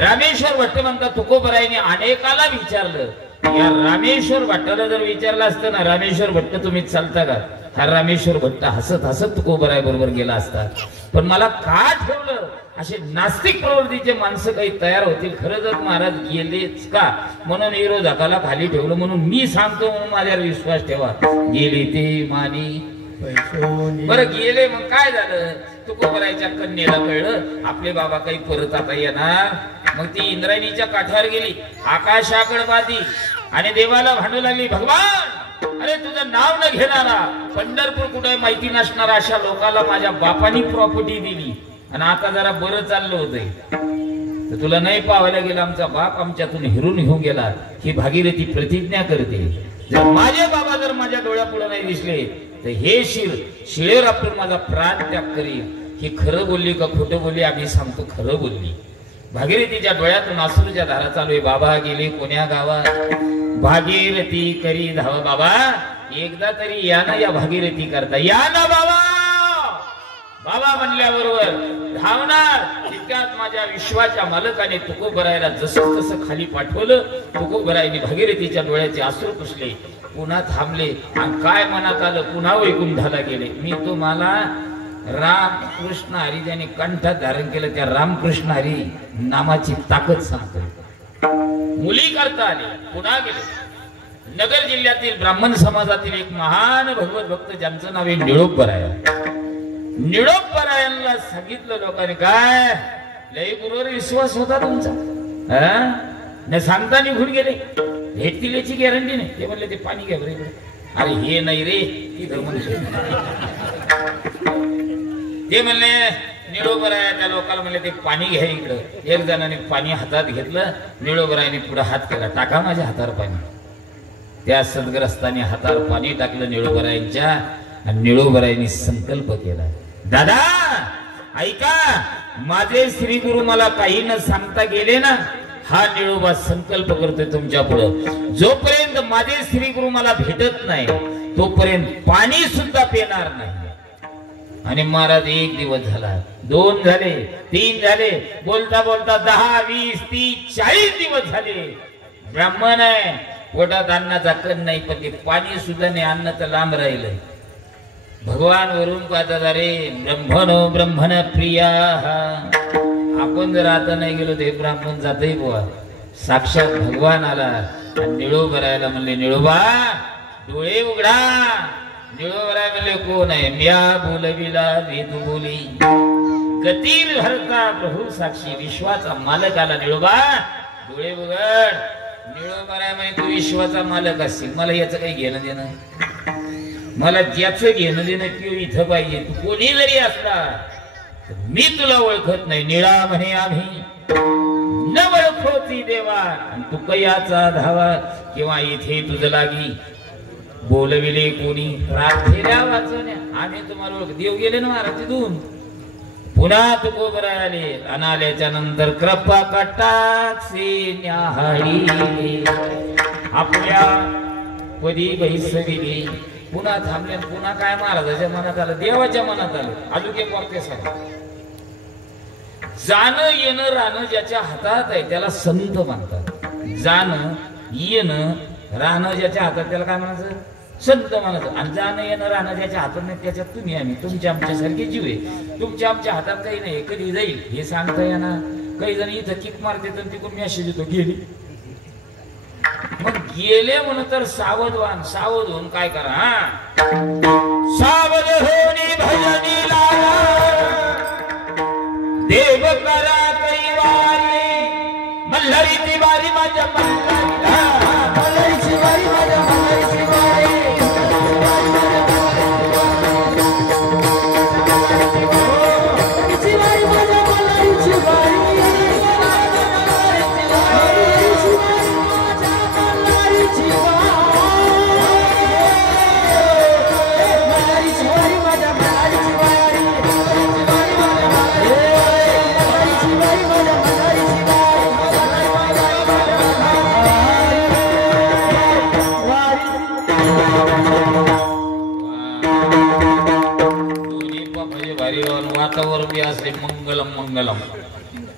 रामेश्वर भट्ट म्हणतात तुकोबरायने अनेकाला विचारलं. या रामेश्वर भट्टाला जर विचारलं असतं ना, रामेश्वर भट्ट तुम्ही चालता का? हा रामेश्वर भट्ट हसत हसत तुकोबराय बरोबर गेला असता. पण मला का ठेवलं? असे नास्तिक प्रवृत्तीचे माणसं काही तयार होतील. खरं जर महाराज गेलेच का म्हणून विरोधकाला खाली ठेवलं. म्हणून मी सांगतो, म्हणून माझ्यावर विश्वास ठेवा. गेली ते मानी बरं गेले मग काय झालं, तुकोबरायच्या कन्येला कळलं आपले बाबा काही परत आता येणार. मग ती इंद्रायणीच्या काठावर गेली, आकाशाकडे पाहती आणि देवाला भांडू लागली, भगवान अरे तुझं नाव न घेणारा, पंढरपूर कुठे माहिती नसणारा अशा लोकाला माझ्या बापानी प्रॉपर्टी दिली आणि आता जरा बरं चाललं होतंय, तर तुला नाही पाहायला गेला आमचा बाप आमच्यातून हिरून घेऊन गेला. ही भागीरथी प्रतिज्ञा करते, जर माझे बाबा जर माझ्या डोळ्यापुढे नाही दिसले तर हे शिळेवर आपण माझा प्राण त्याग करील. ही खरं बोलली का खोटं बोलली, आम्ही सांगतो खरं बोलली. भागीरथीच्या डोळ्यातून अश्रूच्या धारा चालू आहे. बाबा गेले कोण्या गावात, भागीरथी करी धाव. बाबा एकदा तरी या ना, या भागीरथी करता या ना बाबा. बाबा म्हणल्याबरोबर धावणार. तितक्यात माझ्या विश्वाच्या मालकाने तुकोबरायला जसं तसं खाली पाठवलं. तुकोबरायने भागीरथीच्या डोळ्याचे अश्रू पुसले, पुन्हा थांबले आणि काय मनात आलं पुन्हा वैकुंठाला गेले. मी तुम्हाला रामकृष्ण हरी ज्याने कंठात धारण केलं त्या रामकृष्ण हरी नामाची ताकद सांगतो. मुली करता आले, पुन्हा गेले. नगर जिल्ह्यातील ब्राह्मण समाजातील एक महान भगवत भक्त ज्यांचं नाव आहे निळोपराय. निळोपरायांना सांगितलं लोकांनी, काय लई गुरुवर विश्वास होता तुमचा, न सांगता निघून गेले, भेटतील याची गॅरंटी नाही. ते म्हणले ते पाणी घ्या बरे. अरे हे नाही रे, ते म्हणले निळोबराय त्या लोकांना म्हणले ते पाणी घ्या इकडं. एक जणाने पाणी हातात घेतलं, निळोबरायने पुढे हात केला, टाका माझ्या हातावर पाणी. त्या सद्ग्रस्ताने हातावर पाणी टाकलं निळोबरायांच्या आणि निळोबरायांनी संकल्प केला, दादा ऐका, माझे श्री गुरु मला काही न सांगता गेले ना, हा निळोबा संकल्प करतोय तुमच्या पुढं, जोपर्यंत माझे श्री गुरु मला भेटत नाही तोपर्यंत पाणी सुद्धा पिणार नाही. आणि महाराज एक दिवस झाला, 2 झाले, 3 झाले, बोलता बोलता 10, 20, 30, 40 दिवस झाले. ब्राह्मण आहे, पोटात अन्नाचा कण नाही, पण ते पाणी सुद्धा नाही, अन्न तर लांब राहिलं. भगवान वरून पाहतात, अरे ब्रह्मणो ब्रह्मण प्रिया. आपण जर आता नाही गेलो ते ब्राह्मण जातही बुवा. साक्षात भगवान आला आणि निळोबरायला म्हणले, निळोबा डोळे उघडा. निळोबराय म्हणले, कोण आहे? म्या बोलविला वेद बोली, गतीर भरता प्रभू साक्षी. विश्वाचा मालक आला, निळोबा डोळे उघड. निळोबराय म्हणे, तू विश्वाचा मालक असशील, मला याचं काही घेणं देणं, मला ज्याचं घेणं देणं किंवा इथं पाहिजे. तू कोणी जरी असला मी तुला ओळखत नाही. निळा म्हणे, आम्ही न ओळखोती देवा, तू कयाचा धावा किंवा इथे तुझ लागी. बोलविले कोणी प्रार्थेल्या वाचवण्या, आम्ही तुम्हाला ओळख. देव गेले ना महाराज तिथून. पुन्हा तुकोबराय आले, अनाल्याच्या नंतर कृपा कटाक्षी न्याहाळी आपल्या पदी बैसविली. पुन्हा थांबले, पुन्हा काय महाराजाच्या मनात आलं, देवाच्या मनात आलं. अजून एक वाक्य सांग, जाणं येणं राहणं ज्याच्या हातात आहे त्याला संत म्हणतात. जाणं येणं राहणं ज्याच्या हातात त्याला काय म्हणायचं? संत म्हणायचं. आणि जाणं येणं राहणं ज्याच्या हातात नाही त्याच्यात तुम्ही आम्ही, तुमच्या आमच्यासारखे जीव आहे. तुमच्या आमच्या हातात काही नाही, कधी जाईल हे सांगता येणार. काही जण इथं किक मारते तर तिकडून मेसेज येतो गेली. मग गेले म्हणून तर सावधवान, सावध होऊन काय करा, सावध होणी भजनी लागा, देव करा कैवारी, मल्हारीची वारी माझ्या मल्हारीला, मल्हारीची वारी माझ्या मल्हारीची वारी, वातावरण बी असले मंगलम मंगलम,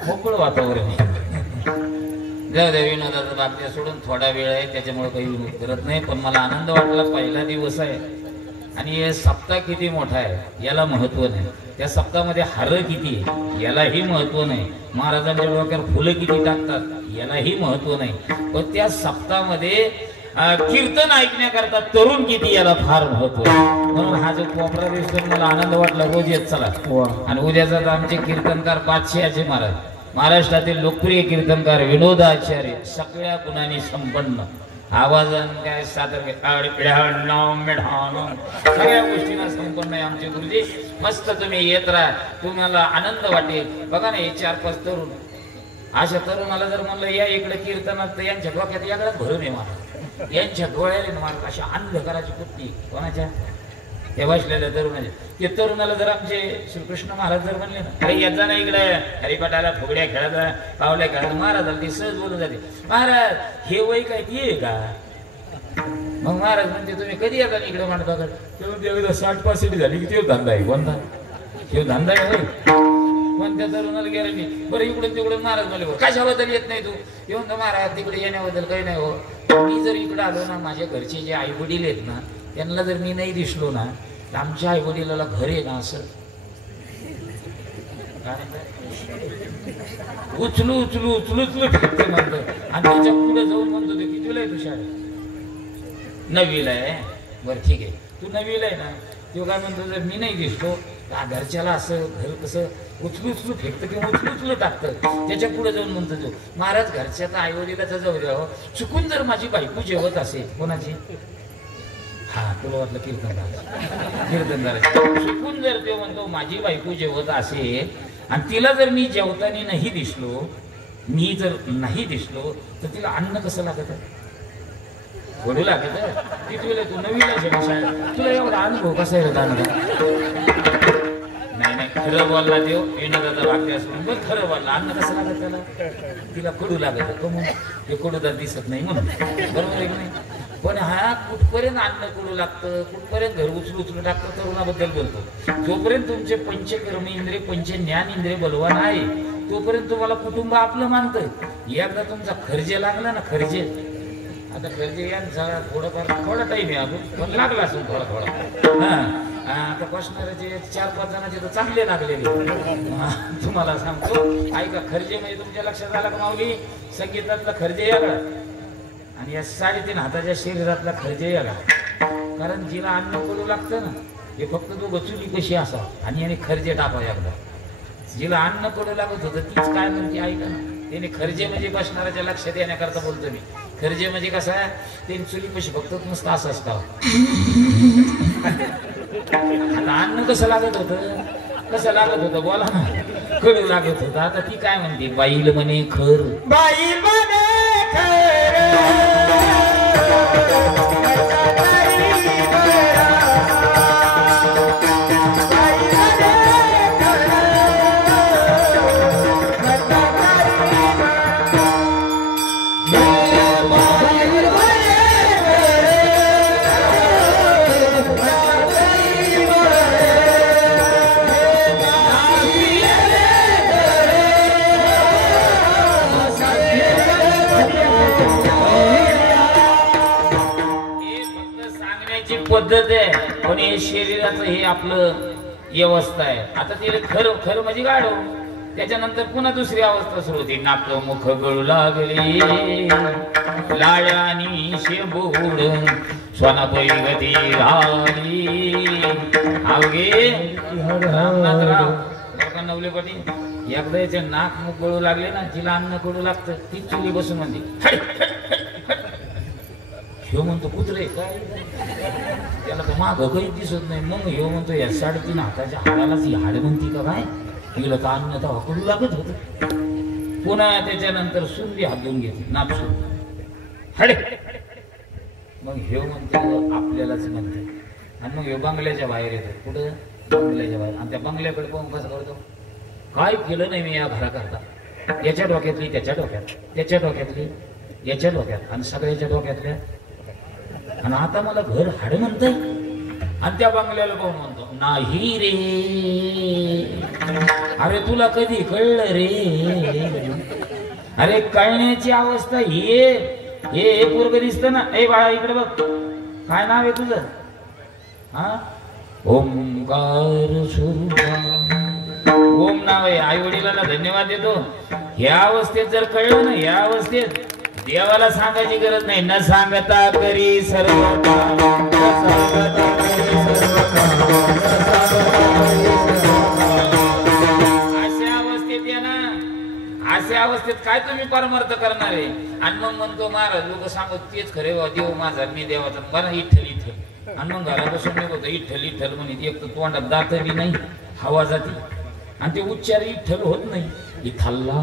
मोकळं वातावरण आहे. जाऊ द्या, विनोदाचा बातम्या सोडून थोडा वेळ आहे त्याच्यामुळे काही विनोद करत नाही. पण मला आनंद वाटला, पहिला दिवस आहे आणि हे सप्ताह किती मोठा आहे याला महत्व नाही. त्या सप्ताहामध्ये हार किती आहे यालाही महत्व नाही. महाराजांच्या डोक्यावर फुलं किती टाकतात यालाही महत्व नाही. पण त्या सप्ताहामध्ये कीर्तन ऐकण्याकरता तरुण किती याला फार महत्व आहे. म्हणून हा जो कोपरा दिसतो मला आनंद वाटला. रोज येत चला. आणि उद्याचा आमचे कीर्तनकार पाचशेचे महाराज, महाराष्ट्रातील लोकप्रिय कीर्तनकार विनोदाचार्य, सगळ्या गुणांनी संपन्न, आवाजन काय सादर सगळ्या गोष्टींना संपन्न आहे आमचे गुरुजी. मस्त तुम्ही येत राहा, तुम्हाला आनंद वाटेल. बघा ना, हे 4-5 तरुण, अशा तरुणाला जर म्हणलं या इकडे कीर्तनात, तर यांच्या डोक्यात याकडे भरून आहे मला, यांच्या डोळ्याने मला अशा अंधकाराची कुट्टी कोणाच्या हे बसलेल्या तरुणाच्या. ते तरुणाला जर आमचे श्रीकृष्ण महाराज जर म्हणले ना, काही येत जा ना इकडे हरिपाठाला, फुगड्या खेळायला, पावल्या खेळायला, महाराजाला ते सहज बोलून जाते. महाराज हे वय काय ती आहे का? मग महाराज म्हणते तुम्ही कधी येता इकडे म्हणता? तेव्हा 60-65 झाली की तेव्हा धंदा आहे. कोणता तेव्हा धंदा आहे होय? कोणत्या तरुणाला गॅरंटी? बरं इकडून तिकडून महाराज म्हणले कशाबद्दल येत नाही तू? येऊन तर महाराज तिकडे येण्याबद्दल काही नाही हो. मी जर इकडे आलो ना, माझ्या घरचे जे आई वडील आहेत ना, त्यांना जर मी नाही दिसलो ना, तर आमच्या आई वडिलाला घर आहे ना असं उचलू उचलू उचलू उचलू फेकते म्हणतो. आणि त्याच्या पुढे जाऊन म्हणतो ते कितीला आहे तू शाळेत? 9वीला आहे. बरं ठीक आहे, तू 9वीला आहे ना. तो काय म्हणतो जर मी नाही दिसलो तर घरच्याला असं घर कसं उचलू उचलू फेकतं किंवा उचलू उचलू टाकतं. त्याच्या पुढे जाऊन म्हणतो तो महाराज घरच्या तर आई वडिलाचा जाऊ द्यावं, चुकून जर माझी बायको जेवत असेल. कोणाची? हा तुला वाटलं कीर्तनदाराची. चुकून जर ते म्हणतो माझी बायको जेवत असेल आणि तिला जर मी जेवताना नाही दिसलो, मी जर नाही दिसलो, तर तिला अन्न कसं लागत? वडू लागत. कितवीला तू? 9वीला शाळेत. तुला एवढा अनुभव कसा आहे? नाही नाही, खरं बोलला देव विनोदाचा वाक्य असून बघ, खरं बोलला. अन्न कसं लागत त्याला? तिला कडू लागत. म्हणून ते कडूदार दिसत नाही म्हणून. बरोबर आहे की नाही? पण हा कुठपर्यंत अन्न कडू लागतं, कुठपर्यंत घर उचलू उचलू टाकतं, तरुणाबद्दल बोलतो. जोपर्यंत तुमचे पंचकर्म इंद्रिय, पंच ज्ञान इंद्रिय बलवान आहे, तोपर्यंत तुम्हाला कुटुंब आपलं मानतं. एकदा तुमचा खर्जे लागला ना, खर्जे, आता खर्जे यांचा थोडा टाईम आहे अजून, पण लागला असून थोडा थोडा. हा आता बसणाऱ्याचे 4-5 जणांचे तर चांगले लागलेले. तुम्हाला सांगतो ऐका, खर्जे म्हणजे तुमच्या लक्षात आला का माऊली? संगीतातला खर्जे याला आणि या 3.5 हाताच्या शरीरातला खर्जे याला. कारण जिला अन्न कडू लागतं ना, हे फक्त तो गचुली कशी असा आणि याने खर्जे टाका एकदा. जिला अन्न कडू लागत होतं तीच काय म्हणते ऐका ना. त्याने खर्जे म्हणजे बसणाऱ्याच्या लक्षात येण्याकरता बोलतो मी. खर्जे म्हणजे कसं आहे, ते चुली कशी फक्त नुसतं असं असतं. आता अन्न कसं लागत होतं? कसं लागत होतं बोला ना? कडू लागत होतं. आता ती काय म्हणते? बाईल म्हणे खर, बाईल म्हणे खर. पद्धत आहे, पण हे शरीराचं हे आपलं व्यवस्था आहे. आता ते खरं खरं म्हणजे गाडो. त्याच्यानंतर पुन्हा दुसरी अवस्था सुरू होती. नाक मुख गळू लागले, लाळ्यानी शेंबूड स्वनापै गती झाली. अवघे नवले पाटील, एकदा याचे नाक मुख गळू लागले ना, जिला अन्न गळू लागतं ती चुली बसून म्हणते ह्यो म्हणतो कुत्रे काय, त्याला तर मागं काही दिसत नाही. मग ह्यो म्हणतो या 3.5 हाताच्या हाडालाच ही हाड म्हणती का काय? तिला तर अन्न तर कडू लागत होत. पुन्हा त्याच्यानंतर सुंदी हात धुवून घेतली, नापसून हडे. मग ह्यो म्हणतो आपल्यालाच म्हणते. आणि मग ह्यो बंगल्याच्या बाहेर येतो. कुठं? बंगल्याच्या बाहेर. आणि त्या बंगल्याकडे पाहून कसं करतो? काय केलं नाही मी या घराकरता. याच्या डोक्यातली त्याच्या डोक्यात, त्याच्या डोक्यातली याच्या डोक्यात, आणि सगळ्याच्या डोक्यातल्या. आणि आता मला घर हाड म्हणतंय. आणि त्या बंगल्याला पाहून म्हणतो नाही रे. अरे तुला कधी कळलं रे? अरे कळण्याची अवस्था हे पोरग दिसत ना. ए बाळा इकडे बघ, काय नाव आहे तुझं? हा, ओंकार सुरभा. ओम नाव आहे. आई वडिलांना धन्यवाद देतो. ह्या अवस्थेत जर कळलं ना, ह्या अवस्थेत देवाला सांगायची गरज नाही. न सांगता करी सर्व काम, न सांगता करी सर्व काम, न सांगता करी सर्व काम. अशा अवस्थेत आहे ना, अशा अवस्थेत काय तुम्ही परमार्थ करणार आहे? आणि मग म्हणतो महाराज लोक सांगत तेच खरे बा, देव माझा मी देवाचा, मला इठ्ठल इठ्ठल. आणि मग घरापासून निघतो इठ्ठल इठ्ठल म्हणे. एक तर तोंडात दात बी नाही, हवा जाती आणि ते उच्चार इठ्ठल होत नाही. इथाल्ला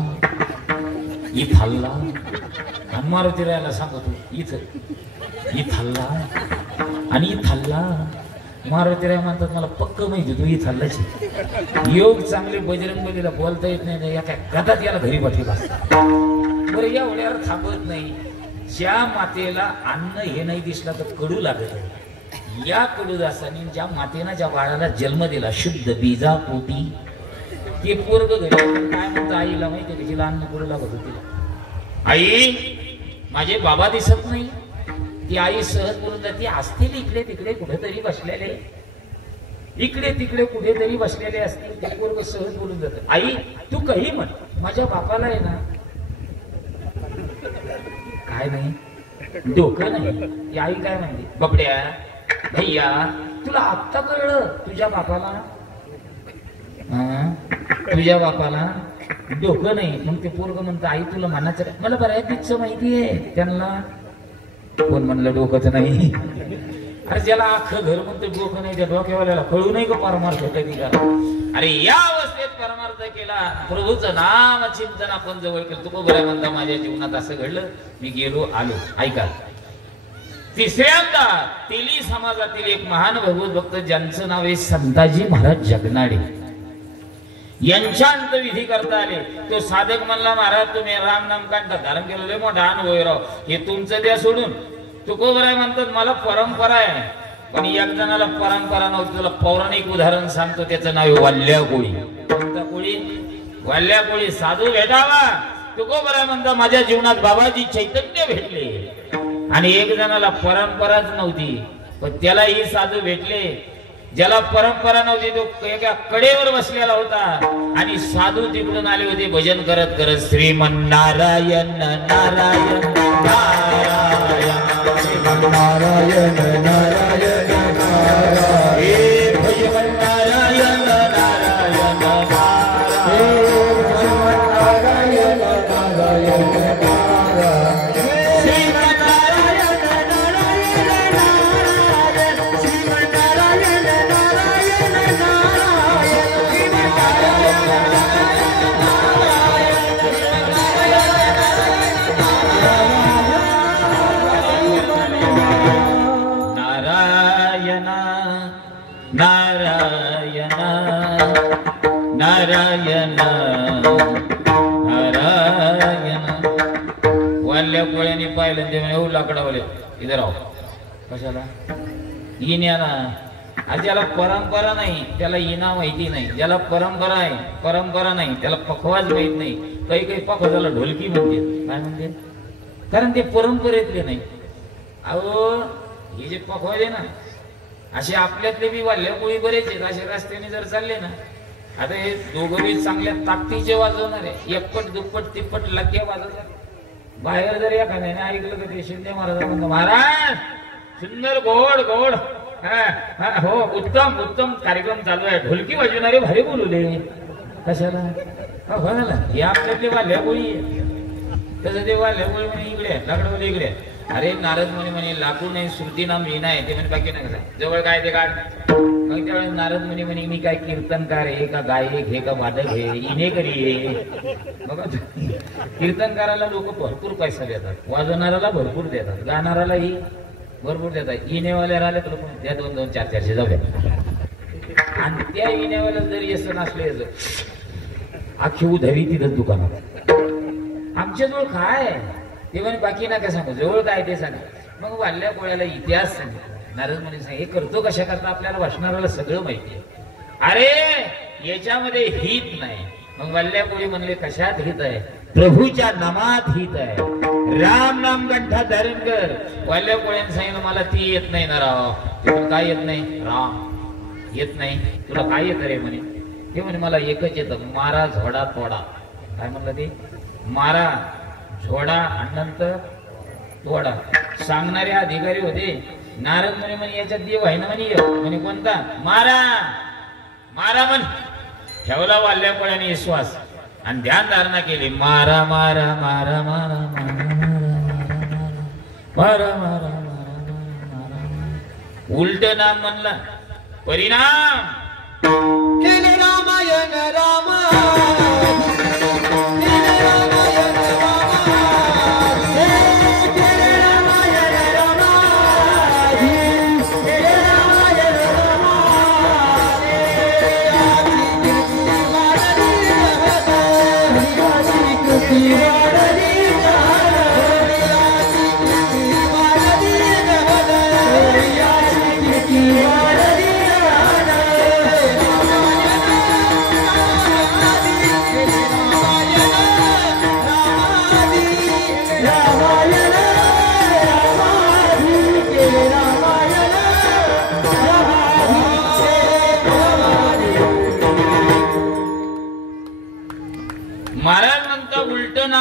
इथाल्ला आणि मारुती राहायला सांगतो इथं इथाल्ला आणि इथाल्ला. मारुती राय म्हणतात मला पक्क माहिती तू इथाल्लाची. योग चांगले बजरंग बलीला बोलता येत नाही, या काय गदात याला घरी पाठी बसतात. बरं एवढ्यावर थांबत नाही. ज्या मातेला अन्न हे नाही दिसला तर कडू लागत. या कडूदासाने ज्या मातेनं ज्या बाळाला जन्म दिला शुद्ध बीजा पोटी, ते पोरग घरी काय म्हणतं आईला माहिती आहे, तिला अन्न कडू लागत होती. आई माझे बाबा दिसत नाही. ती आई सहज बोलून जाते असतील इकडे तिकडे कुठेतरी बसलेले, इकडे तिकडे कुठेतरी बसलेले असतील. ते पोरग सहज बोलून जात आई तू काही म्हण माझ्या बापाला आहे ना काय नाही डोकं नाही. ती आई काय म्हणते बबड्या भैया तुला आत्ता कळलं तुझ्या बापाला, तुझ्या बापाला डोकं नाही. मग ते पोरग म्हणतं आई तुला म्हणायचं काय? मला बऱ्याच माहिती आहे त्यांना. कोण म्हणलं डोकंच नाही? अरे ज्याला अख्खं घर म्हणतो डोकं नाही त्या डोक्यावाल्याला कळू नाही का परमार्थ कधी का? अरे या अवस्थेत परमार्थ केला, प्रभूचं नाम चिंतन आपण जवळ केलं. तू बरं म्हणता माझ्या जीवनात असं घडलं, मी गेलो आलो. ऐका तिसऱ्यांदा तेली समाजातील एक महान भगवत भक्त ज्यांचं नाव आहे संताजी महाराज जगनाडे, यांच्या अंतविधी करता आले. तो साधक म्हणला महाराज तुम्ही राम नाम कांटा धारण केलेलं मोठा अनुभव राव, हे तुमचं द्या सोडून. तुकोबराय म्हणतात मला परंपरा आहे, पण एक जणाला परंपरा नव्हती. तुला पौराणिक उदाहरण सांगतो, त्याचं नाव आहे वाल्या कोळी. कोणता कोळी? वाल्या कोळी. साधू भेटावा. तुकोबराय म्हणतात माझ्या जीवनात बाबाजी चैतन्य भेटले आणि एक जणाला परंपराच नव्हती, पण त्यालाही साधू भेटले. ज्याला परंपरा नव्हती तो एका कडेवर बसलेला होता आणि साधू तिकडून आले होते भजन करत करत श्रीमन्नारायण नारायण नारायण श्रीमन्नारायण नारायण नारायण हे भजन नारायण नारायण नारायण नारायण नारायण नारायण नारायण. वाल्या कोळ्याने पाहिलं ते म्हणे हो लाकडावाले इधर आहो. कशाला? इन्याला. आणि ज्याला परंपरा नाही त्याला इना माहिती नाही. ज्याला परंपरा आहे परंपरा नाही त्याला पखवाज माहित नाही. काही काही पखवाजाला ढोलकी म्हणते. काय म्हणते? कारण ते परंपरेतले नाही. अहो हे जे पखवाज आहे ना असे आपल्यातले बी वाल्या कोळी बरेच आहेत. असे रस्त्याने जर चालले ना, आता हे दोघं बी चांगल्या ताकदीचे वाजवणार आहे. एकपट दुप्पट तिप्पट लक्या वाजवणार. बाहेर जर एखाद्याने ऐकलं का ते शिंदे महाराज म्हणतो महाराज सुंदर गोड गोड हो उत्तम उत्तम कार्यक्रम चालू आहे, ढोलकी वाजवणारे भारी बोलवले. कशाला? हो ना हे आपल्यातले वाल्या कोळी आहे. तसं ते वाल्या कोळी म्हणे इकडे लाकडवले इकडे. अरे नारद मुनी म्हणे लाकूड नाही श्रुती नाम लीना आहे. ते म्हणे बाकी नाही जवळ काय ते काढ. मग त्यावेळेस नारद मुनी म्हणे मी काय कीर्तनकार आहे का गायक हे का वादक आहे इनेकरी आहे. बघा कीर्तनकाराला लोक भरपूर पैसा देतात, वाजवणाऱ्याला भरपूर देतात, गाणाऱ्यालाही भरपूर देतात. इनेवाल्या राहिले तर लोक द्या 2-2, 4-400 जाऊ द्या. आणि त्या इनेवाल्या जरी असं नसले अख्खी उधरी तिथं दुकानात. आमच्या जवळ काय ते म्हणे बाकी ना काय सांगू, जवळ काय ते सांग. मग वाल्या कोळ्याला इतिहास सांगितला. नारद मुनी सांग हे करतो कशा करता आपल्याला वाचणाऱ्याला सगळं माहिती आहे. अरे याच्यामध्ये हित नाही. मग वाल्या कोळी म्हणले कशात हित आहे? प्रभूच्या नामात हित आहे. राम नाम कंठा धारण कर. वाल्या कोळ्याने सांगितलं मला ती येत नाही ना राव. तुला काय येत नाही? राम येत नाही. तुला काय येत रे म्हणे? ते म्हणे मला एकच येतं मारा झोडा तोडा. काय म्हणलं ते? मारा झोडा आणि नंतर तोडा. सांगणारे अधिकारी होते. नारद म्हणे म्हणे याच्यात देव आहे ना म्हणे कोणता? मारा मारा म्हण. ठेवला वाल्या कोळ्याने विश्वास आणि ध्यान धारणा केली. मारा मारा मारा मारा मारा मारा मारा. उलट नाम म्हणला. परिणाम केले रामायण रामा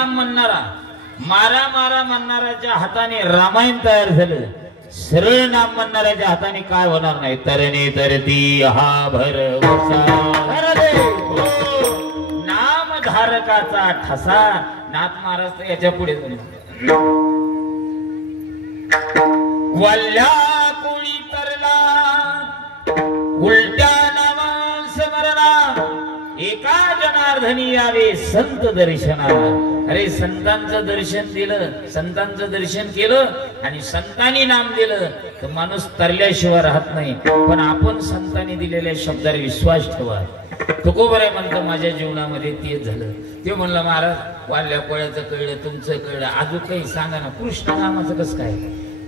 म्हणणारा. मारा मारा म्हणणाऱ्याच्या हाताने रामायण तयार झालं. सरळ नाम म्हणणाऱ्याच्या हाताने काय होणार नाही. तरणे तरती हा भरवसा. नाम धारकाचा ठसा. नाथ महाराज तर याच्या पुढे वल्ल्या कोळी तरला उलट्या नामा स्मरणा. एका जनार्दनी यावे संत दर्शनाला. अरे संतांचं दर्शन दिलं, संतांचं दर्शन केलं आणि संतांनी नाम दिलं तर माणूस तरल्याशिवाय राहत नाही. पण आपण संतांनी दिलेल्या शब्दावर विश्वास ठेवा. तुकोबराय म्हणतं माझ्या जीवनामध्ये तेच झालं. ते म्हणलं महाराज वाल्या कोळ्याचं कळलं, तुमचं कळलं, अजून काही सांगा ना. कृष्ण नामाचं कसं काय?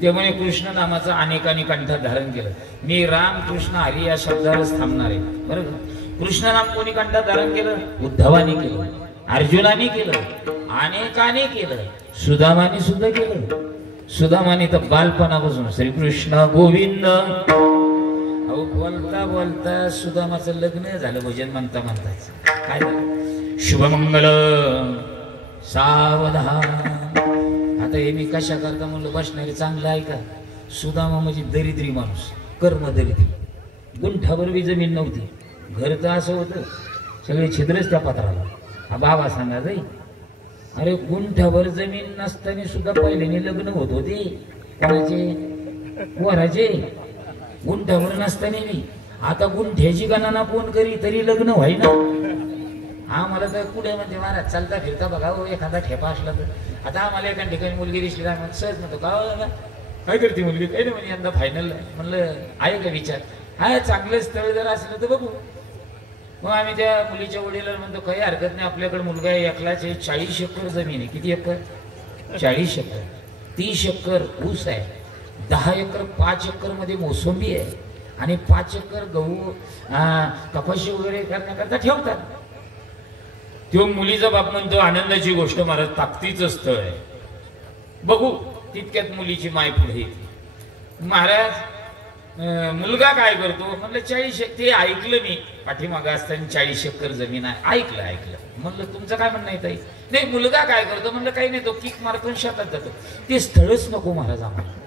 ते म्हणे कृष्ण नामाचं अनेकांनी कंठात धारण केलं. मी राम कृष्ण हरी या शब्दावरच थांबणार आहे. बरोबर. कृष्ण नाम कोणी कंठात धारण केलं? उद्धवानी केलं, अर्जुनाने केलं, अनेकाने केलं, सुदामाने सुद्धा केलं. सुदामाने तर बालपणापासून श्रीकृष्ण गोविंद. अहो बोलता बोलता सुदामाचं लग्न झालं भजन म्हणता म्हणताच. काय झालं? शुभमंगल सावधान. आता हे मी कशा करता म्हणलं बसणारे चांगलं आहे का? सुदामा म्हणजे दरिद्री माणूस, कर्म दरिद्री. गुंठावर बी जमीन नव्हती. घर तर असं होतं सगळे छिद्रच त्या पत्राला. हा बाबा सांगा जाई. अरे गुंठावर जमीन नसताना सुद्धा पहिल्याने लग्न होत होते. कोणाचे? वराचे. गुंठावर नसताना बी. आता गुंठ्याची गणना कोण करी तरी लग्न व्हाय ना. हा मला तर कुठे म्हणते महाराज चालता फिरता बघा हो एखादा ठेपा असला तर. आता आम्हाला एका ठिकाणी मुलगी दिसली काय म्हणत सहज म्हणतो का काय करते मुलगी? काही नाही म्हणजे यंदा फायनल. म्हणलं आहे का विचार? हा चांगलं स्थळ जर असलं तर बघू. मग आम्ही त्या मुलीच्या वडिलांना म्हणतो काही हरकत नाही, आपल्याकडे मुलगा आहे एकलाच आहे. 40 एकर जमीन आहे. किती एकर? 40 एकर. 30 एकर ऊस आहे. 10 एकर 5 एकर मध्ये मोसंबी आहे आणि 5 एकर गहू कपाशी वगैरे करण्याकरता ठेवतात. तो मुलीचा बाप म्हणतो आनंदाची गोष्ट महाराज ताकदीचं स्थळ आहे, बघू. तितक्यात मुलीची माय पुढे येते. महाराज मुलगा काय करतो? म्हणलं 40. ते ऐकलं मी पाठीमागं असताना 40 एकर जमीन आहे. ऐकलं. म्हणलं तुमचं काय म्हणणं आहे ताई? नाही मुलगा काय करतो? म्हणलं काही नाही, तो किक मारतो शेतात जातो. ते स्थळच नको महाराज आम्हाला.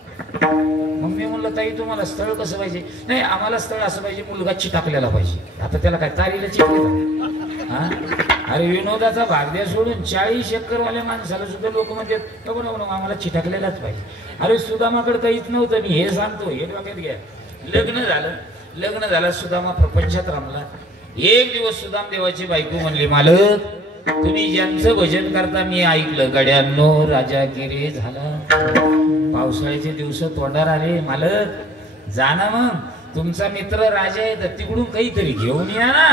मग मी म्हणलं ताई तुम्हाला स्थळ कसं पाहिजे? नाही आम्हाला स्थळ असं पाहिजे मुलगा चिटाकलेला पाहिजे. आता त्याला काय तारीला चिटकलं? हा अरे विनोदाचा भाग द्या सोडून 40 एकरवाल्या माणसाला सुद्धा लोक म्हणतात नको नको आम्हाला चिटाकलेलाच पाहिजे. अरे सुदामाकडे काहीच नव्हतं. मी हे सांगतो हे डोक्यात घ्या. लग्न झालं सुदामा प्रपंचात रमला. एक दिवस सुदाम देवाची बायको म्हणली मालक तुम्ही ज्यांचं भजन करता मी ऐकलं गड्यांनो राजा गिरे झाला. पावसाळ्याचे दिवस तोंडार आले. मालक जा ना मग तुमचा मित्र राजा आहे तर तिकडून काहीतरी घेऊन या ना.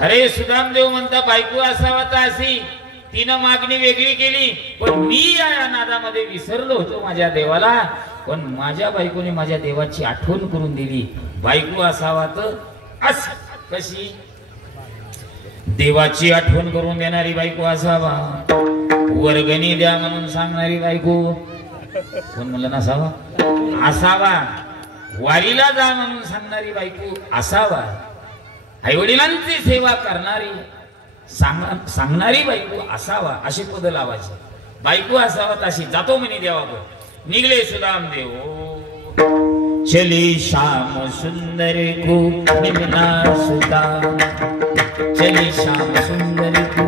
अरे सुदामदेव म्हणता बायको असावा तर अशी. तिनं मागणी वेगळी केली पण मी या नादामध्ये विसरलो होतो माझ्या देवाला. पण माझ्या बायकोने माझ्या देवाची आठवण करून दिली. बायको असावा तर अस कशी? देवाची आठवण करून देणारी बायको असावा. वर्गणी द्या म्हणून सांगणारी बायको कोण म्हणलं नसावा? असावा. वारीला जा म्हणून सांगणारी बायको असावा. आई वडिलांची सेवा करणारी सांगणारी बायको असावा अशी पद लावायची. बायको असावा तशी. जातो म्हणे देवाकडे. निघले सुदाम देव. चली श्याम सुंदर को मिलना सुदाम. चली श्याम सुंदर को.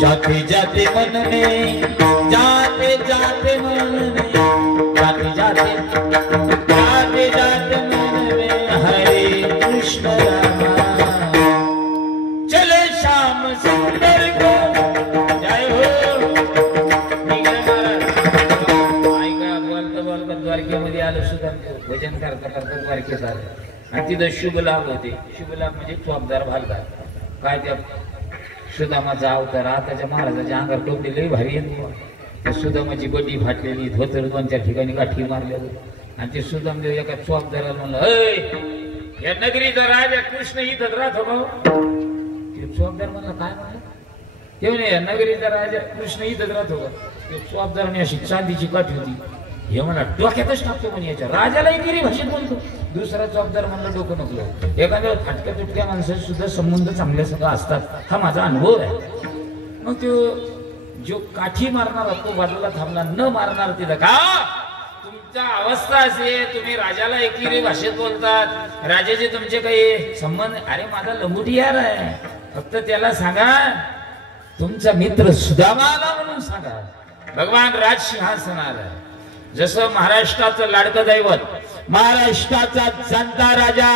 जाते जाते मन में, जाते जाते मन में, जाते जाते जाते जाते मन में हरे कृष्ण रामा. चले श्याम सुंदर को. जय हो. निघाले महाराज. ऐका बोलता बोलता द्वारकेमध्ये आलं सुद्धा. भजन करता करता द्वारकेत आलं. आणि तिथं शुभ लाभ होते. शुभ लाभ म्हणजे चोपदार भालदार. काय त्या सुदामाचा अवतार. आताच्या महाराजाच्या अंगावर कपडे लई भारी येतो. त्या सुदामाची बड्डी फाटलेली, धोतर 2-4 ठिकाणी गाठी मारलेली. आणि ते सुदामदेव एका चोपदाराला म्हणलं, अय या नगरीचा राजा कृष्ण इथं राहतो का? ते चोपदार म्हणलं, काय म्हणलं? ते म्हणे या नगरीचा राजा कृष्ण इथंच राहतो का? ते चोपदाराने अशी चांदीची काठी होती. हे म्हणला डोक्यातच टाकतो म्हणे याच्या. राजालाही गिरी भाषेत बोलतो. दुसरा चौकदार म्हणलं डोकं नको. एखाद्या फाटक्या तुटक्या माणसाचे सुद्धा संबंध चांगले सगळं असतात. हा माझा अनुभव आहे. मग तो जो काठी मारणार तो बाजूला थांबला. न मारणार तिथं का तुमचा अवस्था असे. तुम्ही राजाला एकेरी भाषेत बोलतात. राजाचे तुमचे काही संबंध. अरे माझा लंगुटी यार आहे. फक्त त्याला सांगा तुमचा मित्र सुदामाला म्हणून सांगा. भगवान राजसिंहासनाला. जसं महाराष्ट्राचं लाडकं दैवत, महाराष्ट्राचा जनता राजा,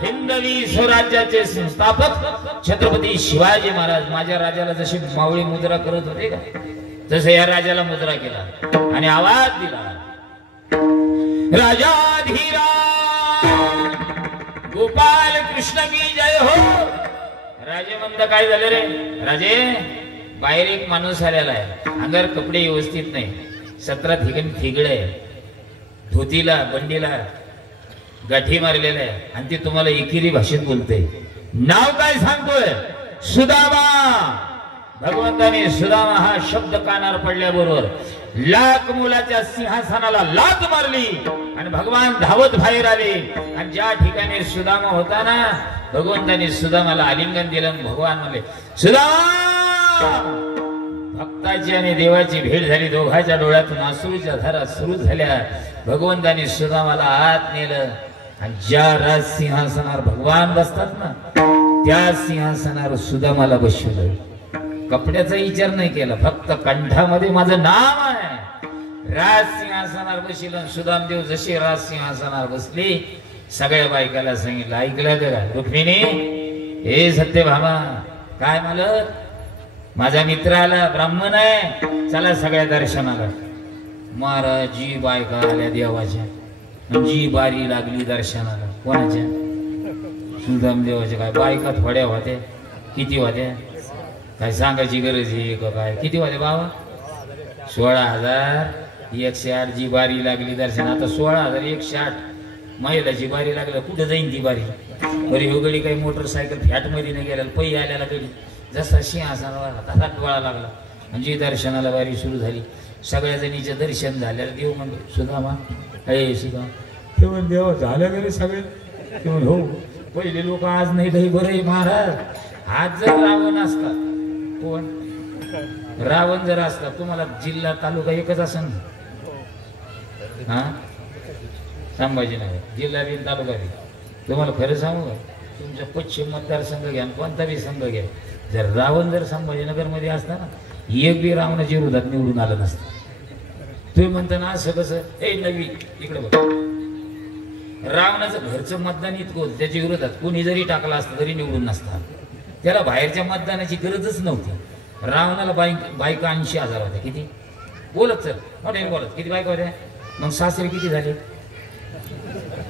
हिंदवी स्वराज्याचे संस्थापक छत्रपती शिवाजी महाराज माझ्या राजाला जशी मावळी मुद्रा करत होते का, तसं या राजाला मुद्रा केला आणि आवाज दिला, राजाधीराज गोपाल कृष्ण की जय हो. राजे म्हणता काय झालं रे? राजे बाहेर एक माणूस आलेला आहे. अंगावर कपडे व्यवस्थित नाही. 17 ठिकाणी थिगड आहे. धोतीला बंडीला गाठी मारलेला आहे आणि ते तुम्हाला एकेरी भाषेत बोलते. नाव काय सांगतोय? सुदामा. भगवंताने सुदामा हा शब्द कानावर पडल्याबरोबर लाख मुलाच्या सिंहासनाला लाथ मारली आणि भगवान धावत बाहेर आले. आणि ज्या ठिकाणी सुदामा होता ना, भगवंताने सुदामाला आलिंगन दिलं. भगवान म्हणले, सुदामा. भक्ताची आणि देवाची भेट झाली. दोघांच्या डोळ्यातून अश्रूच्या धारा सुरू झाल्या. भगवंताने सुदामाला आत नेलं आणि ज्या राज सिंहासनावर भगवान बसतात ना, त्या सिंहासनावर सुदामाला बसवलं. कपड्याचा विचार नाही केला, फक्त कंठामध्ये माझं नाव आहे. राज सिंहासनावर बसलं. सुदामदेव जसे राज सिंहासनावर बसले, सगळ्या बायकाला सांगितलं, ऐकलं का रुक्मिणी? हे सत्यभामा, काय मालक? माझा मित्र आला, ब्राह्मण आहे, चला सगळ्या दर्शनाला. महाराज जी बायका आल्या देवाच्या, जी बारी लागली दर्शनाला. कोणाच्या? सुदामदेवाच्या. काय बायका थोड्या होत्या? किती होत्या? काय सांगायची गरज आहे का? काय किती होत्या बाबा? 16,108 जी बारी लागली दर्शन. आता 16,108 महिलाची बारी लागली. कुठे जाईन ती बारी? बरी हो गडी काही मोटरसायकल फॅट मध्ये नाही गेला, पै आल्याला गडी. जसा सिंहासनावर तसा डोळा लागला म्हणजे दर्शनाला बारी सुरू झाली. सगळ्या जणीचं दर्शन झाल्याला देव म्हणतो, सुदामा, अरे सुदामा. ते म्हण देव झालं गेले सगळे? ते म्हण हो. पहिले लोक आज नाही काही बरं आहे महाराज. आज जर रावण असतात, कोण रावण जर असतात, तुम्हाला जिल्हा तालुका एकच असेल ना? हा, संभाजीनगर जिल्हा बी तालुका बी. तुम्हाला खरं सांगू का, तुमचा पश्चिम मतदारसंघ घ्या, कोणता बी संघ घ्या, जर रावण जर संभाजीनगर मध्ये असता ना, एक बी रावणाच्या विरोधात निवडून आलं नसतं. तुम्ही म्हणता ना असं कसं? ए नवी इकडे बघ, रावणाचं घरचं मतदान इतकं, त्याच्या विरोधात कोणी जरी टाकला असतं तरी निवडून नसता. त्याला बाहेरच्या मतदानाची गरजच नव्हती. रावणाला बायका 80,000 होत्या. किती? बोलत चल मोठ्याने बोलत. किती बायका होत्या? मग सासरे किती झाले?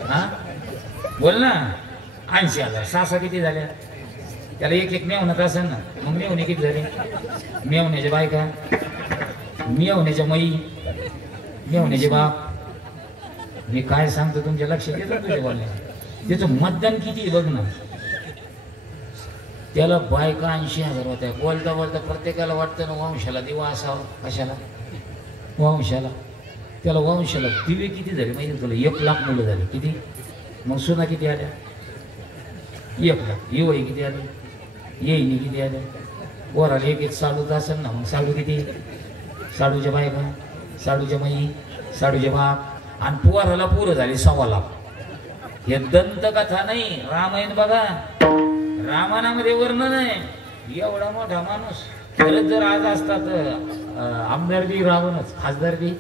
हा बोल ना. 80,000. सासा किती झाल्या? त्याला एक एक मेवणत असेल ना. मग मेवणे किती झाले? मेवण्याच्या बायका, मेवण्याच्या मई, मेवण्याचे बाप. मी काय सांगतो तुमच्या लक्षात येतं तुझ्या बोलण्या. त्याचं मतदान किती बघ ना. त्याला बायका 80,000 होत्या. बोलता बोलता प्रत्येकाला वाटतं ना वंशाला दिवा असावं. कशाला? वंशाला. त्याला वंशाला दिवे किती झाले माहिती तुला? 1 लाख मुलं झाले. किती? मग सुना किती आल्या? 1 लाख ये वय किती आलं येईन किती आलं वराला एक साडूच असेल ना मग साडू किती साडूच्या बायका साडूच्या माई साडूच्या बाप आणि पोराला पुरं झाली 1.25 लाख हे दंतकथा नाही रामायण बघा रामायणामध्ये वर्णन आहे एवढा मोठा माणूस खरंच जर आज असता तर आमदार बी रावणच खासदार बी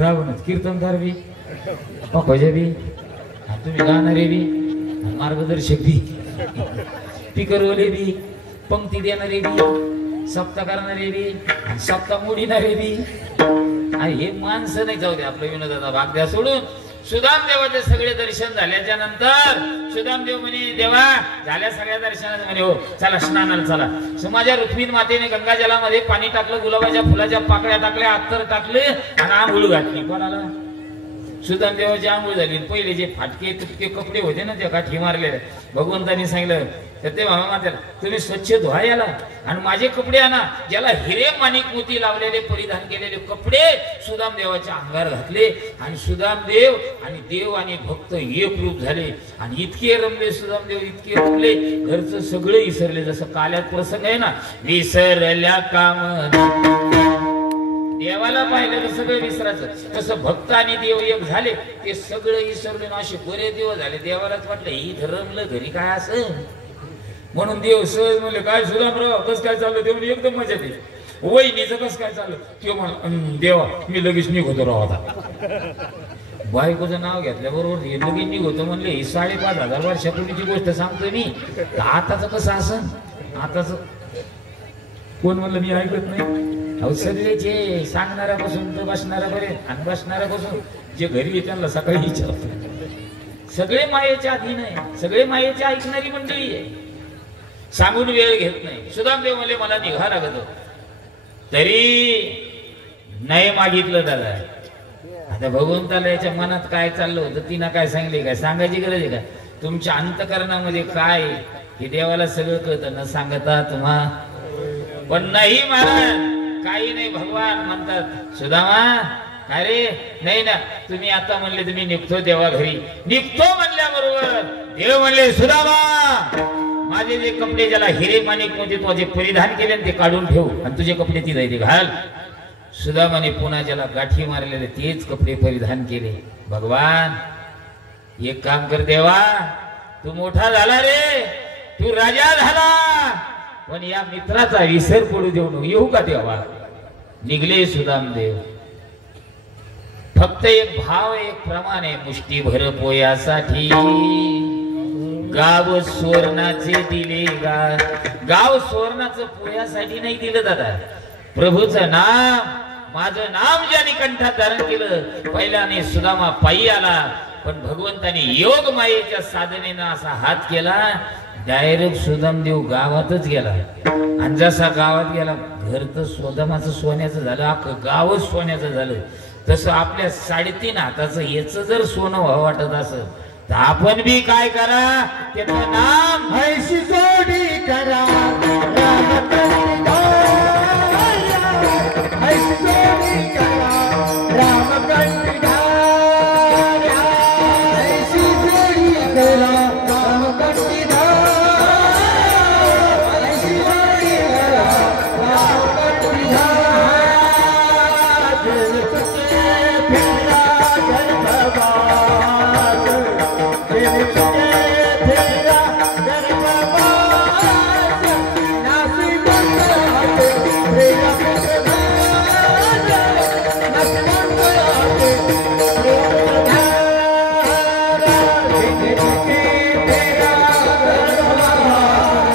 रावणच कीर्तनकार बी पखोजा बी तुम्ही गाणारे बी मार्गदर्शक बी स्पीकरवाले बी पंक्ती देणारे बी सप्ता करणारे बी आणि सप्ता मोडीणारे बी आणि हे माणसं नाही जाऊ दे आपलं विनोदाचा भाग द्या सोडून सुदाम देवाचे सगळे दर्शन झाल्याच्या नंतर सुदाम देव म्हणे देवा झाल्या सगळ्या दर्शनाचं म्हणे हो चला स्नानाला चला समाजा रुक्मिणी मातेने गंगाजलामध्ये पाणी टाकलं गुलाबाच्या फुलाच्या पाकळ्या टाकल्या अत्तर टाकले आणि आंघोळ घातली कोणाला सुदाम देवाची आंघोळ झाली पहिले जे फाटके तुटके कपडे होते ना ते काठी मारलेले भगवंतांनी सांगितलं तर ते मातेला तुम्ही स्वच्छ धुवा याला आणि माझे कपडे आणा ज्याला हिरे माणिक मोती लावलेले परिधान केलेले कपडे सुदाम देवाच्या अंगावर घातले आणि सुदाम देव आणि देव आणि भक्त एक रूप झाले आणि इतके रमले सुदाम देव इतके रमले घरचं सगळं विसरले जसं काल्यात प्रसंग आहे ना विसरल्या काम देवाला पाहिलं तर सगळं विसरायचं तसं भक्त आणि देव एक झाले ते सगळं विसरले ना असे बरे देव झाले देवालाच वाटलं ही रमलं घरी काय असं म्हणून देव सहज म्हणले काय सुदामराव कसं काय चाललं देव एकदम मजा येते वहिनीचं कसं काय चाललं ते म्हण देवा मी लगेच निघतो राव आता बायकोचं नाव घेतल्याबरोबर हे लगेच निघतो म्हणले ही 5,500 वर्षापूर्वीची गोष्ट सांगतो मी आताच कसं असं आताच कोण म्हणलं मी ऐकत नाही अहो सगळे जे सांगणाऱ्यापासून तर बसणाऱ्यापर्यंत आणि बसणाऱ्यापासून जे घरी त्यांना सकाळी विचारतो सगळे मायेच्या अधीन आहे सगळे मायेची ऐकणारी मंडळी आहे सांगून वेळ घेत नाही सुदामदेव म्हणले मला निघा लागत तरी नाही मागितलं दादा आता भगवंताला याच्या मनात काय चाललं होतं तिनं काय सांगले काय सांगायची गरज आहे का तुमच्या अंतकरणामध्ये काय हे देवाला सगळं कळतं न सांगता तुम्हा पण नाही महाराज काही नाही भगवान म्हणतात सुदामा अरे नाही ना तुम्ही आता म्हणले तुम्ही निघतो देवा घरी निघतो म्हणल्याबरोबर देव म्हणले सुदामा माझे जे कपडे ज्याला हिरे माणिक मोती तू जे परिधान केले ते काढून ठेव आणि तुझे कपडे ती जायचे घाल सुदामाने पुन्हा ज्याला गाठी मारलेले तेच कपडे परिधान केले भगवान एक काम कर देवा तू मोठा झाला रे तू राजा झाला पण या मित्राचा विसर पडू देऊ नको येऊ का देवा निघले सुदामदेव फक्त एक भाव एक प्रमाणे मुष्टीभर पोयासाठी गाव सुवर्णाचे दिले गाव सुवर्णाचं पोयासाठी नाही दिलं दादा प्रभूचं नाम माझं नाम ज्याने कंठात धारण केलं पहिल्याने सुदामा पायी आला पण भगवंताने योग मायेच्या साधनेनं असा हात केला डायरेक्ट सुदामदेव गावातच गेला आणि जसा गावात गेला घर तर सुदामाचं सोन्याचं झालं अख्खं गावच सोन्याचं झालं तसं आपल्या 3.5 हाताचं याच जर सोनं व्हावं वाटत असं तर आपण बी काय करा त्याचं नाम ऐशी जोडी करा ऐशी जोडी करा राम कंठीधार ऐशी जोडी करा राम कंठीधार ऐशी जोडी करा राम कंठीधार दिल तुझे फिरा गर्भवास दिल तुझे फिरा गर्भवास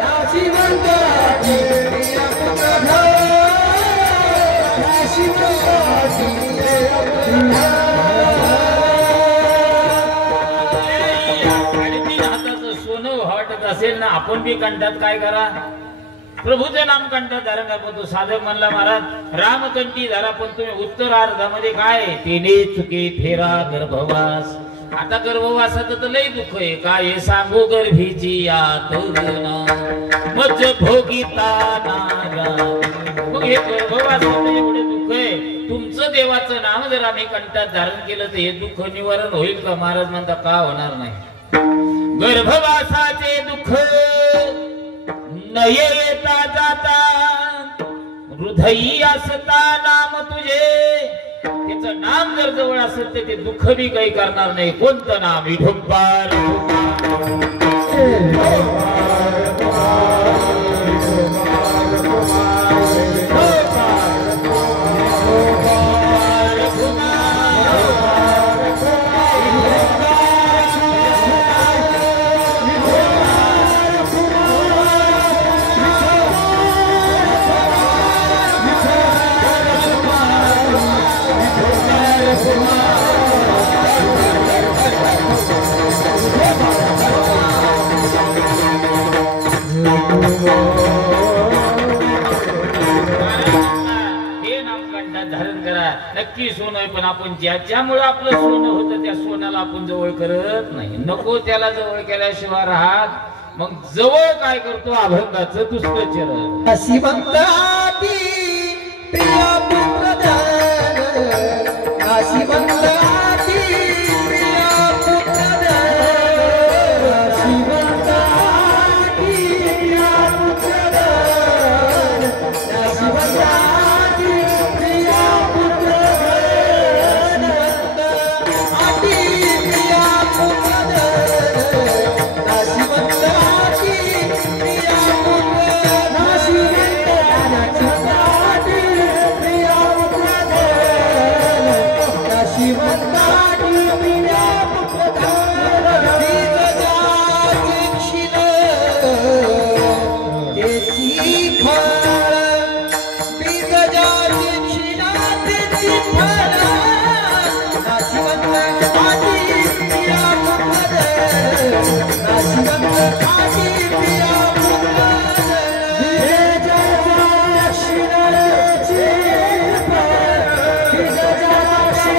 नासी बंद प्रेम असेल ना आपण बी कंठात काय करा प्रभूचे नाम कंठात धारण करा तो साधक म्हणला महाराज रामकंठी झाला पण तुम्ही उत्तरार्धामध्ये काय तिने चुके फेरा गर्भवास आता गर्भवासाचं तर लई दुःख आहे काय सांगू गर्भीची यातना मज भोगिता नारा मग हे गर्भवासाचं एवढे दुःख आहे तुमचं देवाचं नाम जर आम्ही कंठात धारण केलं तर हे दुःख निवारण होईल का? महाराज म्हणता का होणार नाही. गर्भवासाचे दुःख नये येता जाता हृदयी असता नाम तुझे. त्याचं नाम जर जवळ असेल तर ते दुःख बी काही करणार नाही. कोणतं नाम? विठोबार. नक्की सोनं आहे, पण आपण ज्याच्यामुळे आपलं सोनं होतं त्या सोन्याला आपण जवळ करत नाही. नको त्याला जवळ केल्याशिवाय राहत. मग जवळ काय करतो? अभंगाचं दुसरं चरण. अशी म्हणताती प्रिया पुत्रधन, अशी म्हणताती प्रिया पुत्रधन, अशी म्हणताती प्रिया पुत्रधन, अशी म्हणताती प्रिया पुत्रधन, अशी प्रिया पुत्रधन, अशी म्हणताती प्रिया पुत्रधन, अशी म्हणताती प्रिया पुत्रधन, अशी म्हणताती प्रिया पुत्रधन, बीज जाची क्षीण त्याची फळ, बीज जाची क्षीण त्याची फळ, अशी म्हणताती प्रिया पुत्रधन, अशी म्हणताती प्रिया पुत्रधन, बीज जाची क्षीण त्याची फळ, बीज जाची त्याची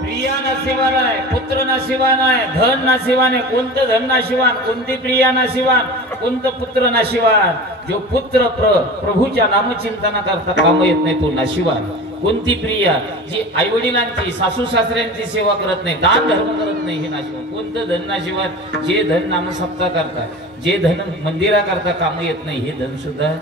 प्रिया नशिबान आहे, पुत्र नशिबान आहे, धन नशिबान आहे. कोणतं धन नशिबान? कोणती प्रिया नशिबान? कोणतं पुत्र नशिबान? जो पुत्र प्रभूच्या नामचिंतना करता काम येत नाही तो नशिबान. कोणती प्रिया? जी आई वडिलांची सासू सासऱ्यांची सेवा करत नाही, दान धर्म करत नाही, हे नशिबान. कोणतं धन नशिबान? जे धन नामसप्ताह करता, जे धन मंदिराकरता काम येत नाही, हे धन सुद्धा.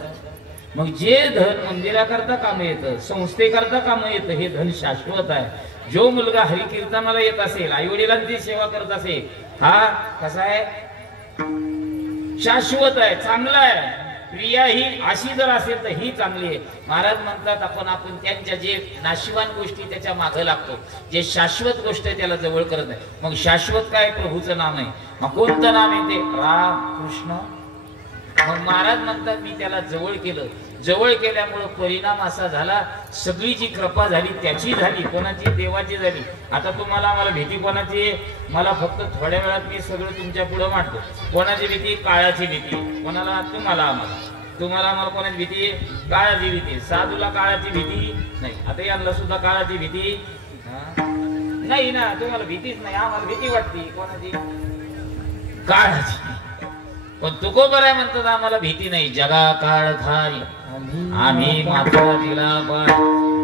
मग जे धन मंदिराकरता काम येतं, संस्थेकरता काम येतं, हे धन शाश्वत आहे. जो मुलगा हरिकीर्तनाला येत असेल, आई वडिलांची सेवा करत असेल, हा कसा आहे? शाश्वत आहे, चांगला आहे. प्रिया ही अशी जर असेल तर ही चांगली आहे. महाराज म्हणतात आपण त्यांच्या जे नाशिवान गोष्टी त्याच्या मागे लागतो, जे शाश्वत गोष्ट आहे त्याला जवळ करत नाही. मग शाश्वत काय? प्रभूचं नाम आहे. मग कोणतं नाम आहे ते? राम कृष्ण. मग महाराज म्हणतात मी त्याला जवळ केलं. जवळ केल्यामुळं परिणाम असा झाला, सगळी जी कृपा झाली त्याची झाली. कोणाची? देवाची झाली. आता तुम्हाला आम्हाला भीती कोणाची आहे? मला फक्त थोड्या वेळात मी सगळं तुमच्या पुढे मांडतो. कोणाची भीती? काळाची भीती. कोणाला? तुम्हाला आम्हाला. तुम्हाला आम्हाला कोणाची भीती? काळाची भीती. साधूला काळाची भीती नाही. आता यांना सुद्धा काळाची भीती नाही ना. तुम्हाला भीतीच नाही, आम्हाला भीती वाटते. कोणाची? काळाची. पण तुकोबर आहे म्हणतात आम्हाला भीती नाही. जगा काळ खाल आम्ही मात्र दिला. पण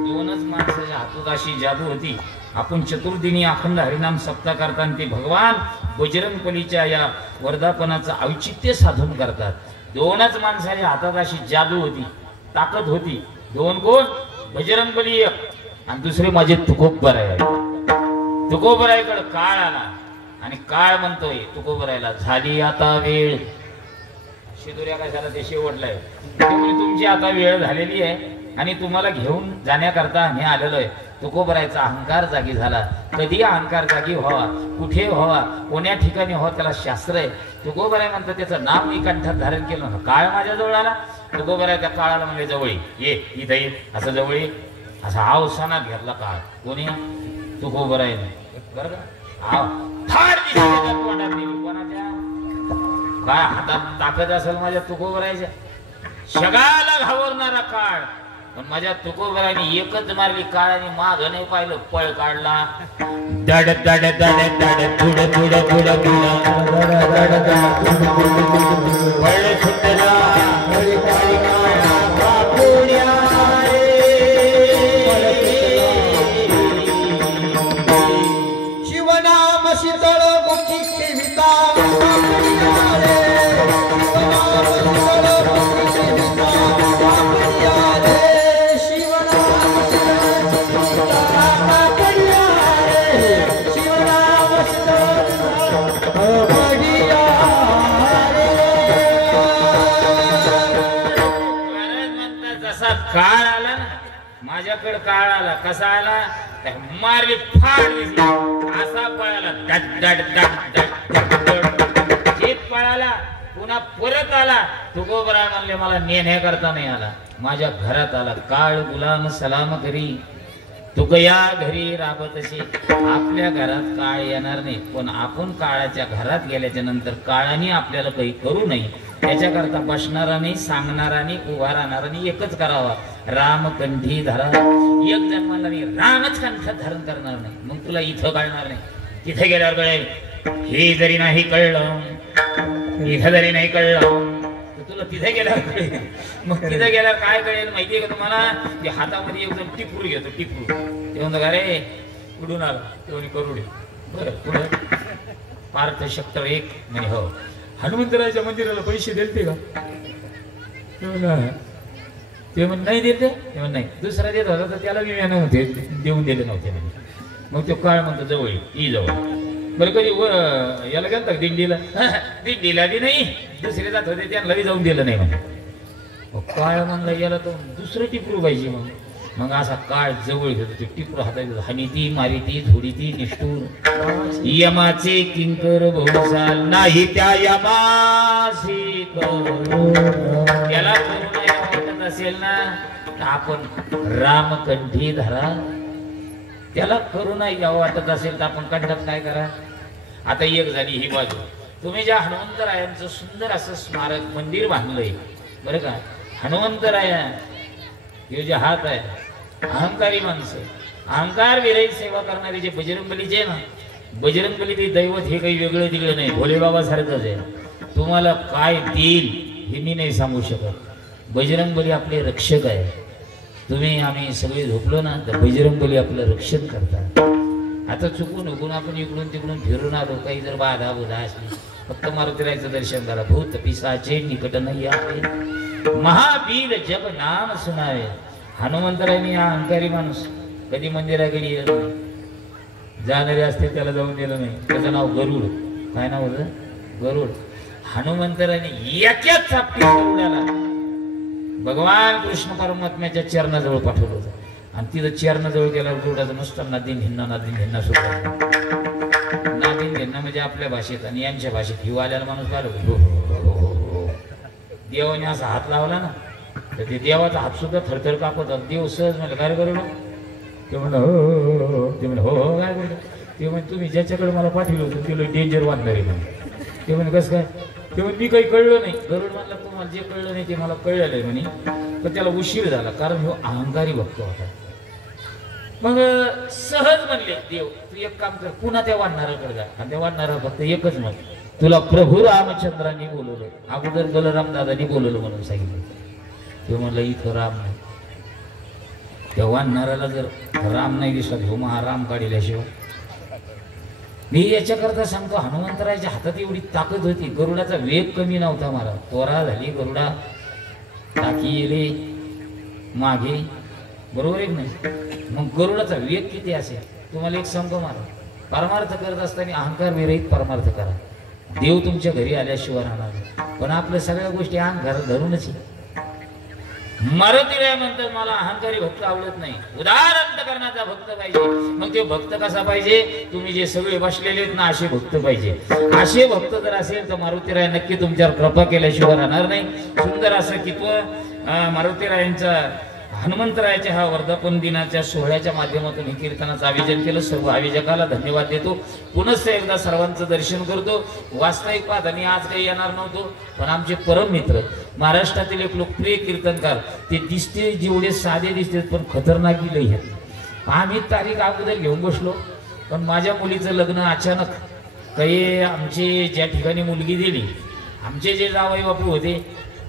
दोनच माणसाच्या हातात अशी जादू होती. आपण चतुर्दिनी अखंड हरिनाम सप्ताह करताना ते भगवान बजरंगबलीच्या या वर्धापनाचं औचित्य साधून करतात. दोनच माणसाच्या हातात अशी जादू होती, ताकद होती. दोन कोण? बजरंगबली एक आणि दुसरे माझे तुकोबराय. तुकोबरायकडे काळ आला आणि काळ म्हणतोय तुकोबरायला, झाली आता वेळ. शिदुऱ्या कशाला? ते शेवटलाय. त्यामुळे तुमची आता वेळ झालेली आहे आणि तुम्हाला घेऊन जाण्याकरता आम्ही आलेलो आहे. तुकोबरायचा अहंकार जागी झाला. कधी अहंकार जागी व्हावा, कुठे व्हावा, कोण्या ठिकाणी व्हावा त्याला शास्त्र आहे. तुकोबराय म्हणतात त्याचं नाम मी कंठात धारण केलं. काळ माझ्याजवळ आला. तुकोबराय त्या काळाला म्हणले जवळ ये, इथं ये. असं जवळ ये, असा अवसानात घेतला काळ. कोणी? तुकोबराय. बरं का? फार कोणाच्या काय हातात ताकद असेल माझ्या तुकोबरायच्या. जगाला घावरणारा काळ पण माझ्या तुकोबराने एकच मारली काळाने माग नाही पाहिलं पळ काढला दड दड दड दड तुड तुड तुड तुड पळ सुटला शिवनाम शीतळ मुखी ठेविता कापडिया रे शिवनाम शीतळ मुखी ठेविता कापडिया रे शिवनाम शीतळ ठेविता कापडिया रे शिवनाम शीतळ कापडिया रे महाराज म्हणतात जसा काळ आला ना माझ्याकडे काळ आला कसा आला मारली फाड दिसली असा पळाला दट दट दट दट दट चेत पळाला पुन्हा परत आला तुकोबरा म्हणले मला नेण्या करता नाही आला माझ्या घरात आला काळ गुलाम सलाम करी तुक या घरी राबत असे आपल्या घरात काळ येणार नाही पण आपण काळाच्या घरात गेल्याच्या नंतर काळाने आपल्याला काही करू नये त्याच्याकरता बसणारा नाही सांगणारा नाही उभा राहणारा नाही एकच करावा राम कंठी धरा एक जन्माला नाही रामच कंठ धारण करणार नाही मग तुला इथं कळणार नाही तिथे गेल्यावर कळेल हे जरी नाही कळलं इथं जरी नाही कळलं तर तुला तिथे गेल्यावर कळेल मग तिथे गेल्यावर काय कळेल माहितीये का तुम्हाला ते हातामध्ये एकदम टिपरू घेतो टिपरू ते म्हणतो का रे कुठून आला तेव्हा करू दे बरं पुढे पार्थ सेक्टर 1 म्हणे हो हनुमंतराच्या मंदिराला पैसे दिलते का ते म्हण नाही देते ते म्हण नाही दुसरा देत होता तर त्याला मी नव्हते देऊन दिले नव्हते म्हणजे मग तो काळ म्हणतो जवळ ई जवळ बरं कधी याला गेलता का दिंडीला दिंडीला बी नाही दुसरे जात होते त्यांना जाऊन दिलं नाही म्हणजे काळ म्हणला याला तो दुसरं टिपरू पाहिजे मग असा काळ जवळ घेतो ते टिपरू हातात हानीती मारिती झोडीती निष्ठूर यमाचे किंकर बहुसाल नाही त्या यमासी त्याला करुणा वाटत असेल ना तर आपण रामकंठी धरा त्याला करुणा यावं वाटत असेल तर आपण कंठात काय करा आता एक झाली ही बाजू तुम्ही ज्या हनुमंतरायांचं सुंदर असं स्मारक मंदिर बांधलंय बरं का हनुमंतराया हे जे हात आहे अहंकारी माणसं अहंकार विरहित सेवा करणारे जे बजरंगबलीचे आहे ना बजरंगबली ते दैवत हे काही वेगळं तिकडं नाही भोलेबाबा सारखंच आहे तुम्हाला काय देईल हे मी नाही सांगू शकत बजरंगबली आपले रक्षक आहे तुम्ही आम्ही सगळे झोपलो ना तर बजरंगबली आपलं रक्षण करतात आता चुकून उगून आपण इकडून तिकडून फिरून आलो काही जर बाधा बुधा असली फक्त मारुतीरायचं दर्शन करा भूत पिशाचे निकट नाही आहे महावीर जग नाम सुनावे हनुमंतरायनी हा अहंकारी माणूस कधी मंदिराकडे येत नाही जाणारे असते त्याला जाऊन दिलं नाही त्याचं नाव गरुड काय नाव होतं गरुड हनुमंतरायने याच्याच चापटी गरुडाला भगवान कृष्ण परमात्म्याच्या चरणाजवळ पाठवलं होतं आणि तिथं चरणाजवळ गेल्यावर गरुडाचं नुसतं नादीन भिन्ना सुद्धा नादीन भिन्ना म्हणजे आपल्या भाषेत आणि यांच्या भाषेत हिवाल्याला माणूस पाहिलं देवाने असा हात लावला ना तर ते देवाचा हात सुद्धा थरथर कापत देव सहज म्हणलं काय करू ते म्हणलं हो ते म्हणलं हो काय करू ते म्हणजे तुम्ही ज्याच्याकडे मला पाठवलं होतं ते डेंजर वाढणार आहे म्हणे ते म्हणे कसं काय ते म्हणजे मी काही कळलं नाही गरुड म्हणलं तुम्हाला जे कळलं नाही ते मला कळलेलं आहे म्हणे पण त्याला उशीर झाला कारण हो अहंकारी भक्त होता मग सहज म्हणले देव तू एक काम कर पुन्हा त्या वाढणाऱ्याकडे जा आणि त्या वाढणारा फक्त एकच म्हण तुला प्रभू रामचंद्रांनी बोलवलं अगोदर बलराम दादांनी बोलवलं म्हणून सांगितलं ते म्हणलं इथं राम नाही त्या वाढणाऱ्याला जर राम नाही दिसला हो मग हा राम काढल्याशिवाय मी याच्याकरता सांगतो हनुमंतरायच्या हातात एवढी ताकद होती गरुडाचा वेग कमी नव्हता मला त्वरा झाली गरुडा टाकी येले मागे बरोबर एक नाही मग गरुडाचा वेग किती असेल तुम्हाला एक सांगतो मला परमार्थ करत असताना अहंकार विरहित परमार्थ करा देव तुमच्या घरी आल्याशिवाय राहणार नाही पण आपल्या सगळ्या गोष्टी अहंकार धरूनच मारुतीराय म्हणतात मला अहंकारी भक्त आवडत नाही उदार अंतकरणाचा भक्त पाहिजे मग ते भक्त कसा पाहिजे तुम्ही जे सगळे बसलेले आहेत ना असे भक्त पाहिजे असे भक्त जर असेल तर मारुतीराय नक्की तुमच्यावर कृपा केल्याशिवाय राहणार नाही सुंदर असं कित्व मारुतीरायांचा हनुमंतरायाच्या हा वर्धापन दिनाच्या सोहळ्याच्या माध्यमातून हे कीर्तनाचं आयोजन केलं सर्व आयोजकाला धन्यवाद देतो पुनश्च एकदा सर्वांचं दर्शन करतो वास्तविक पाहता मी आज काही येणार नव्हतो पण आमचे परम मित्र महाराष्ट्रातील एक लोकप्रिय कीर्तनकार. ते दिसते जेवढे साधे दिसते पण खतरनाक लई आहेत. आम्ही तारीख अगोदर घेऊन बसलो, पण माझ्या मुलीचं लग्न अचानक काही आमचे ज्या ठिकाणी मुलगी दिली, आमचे जे जावई बापू होते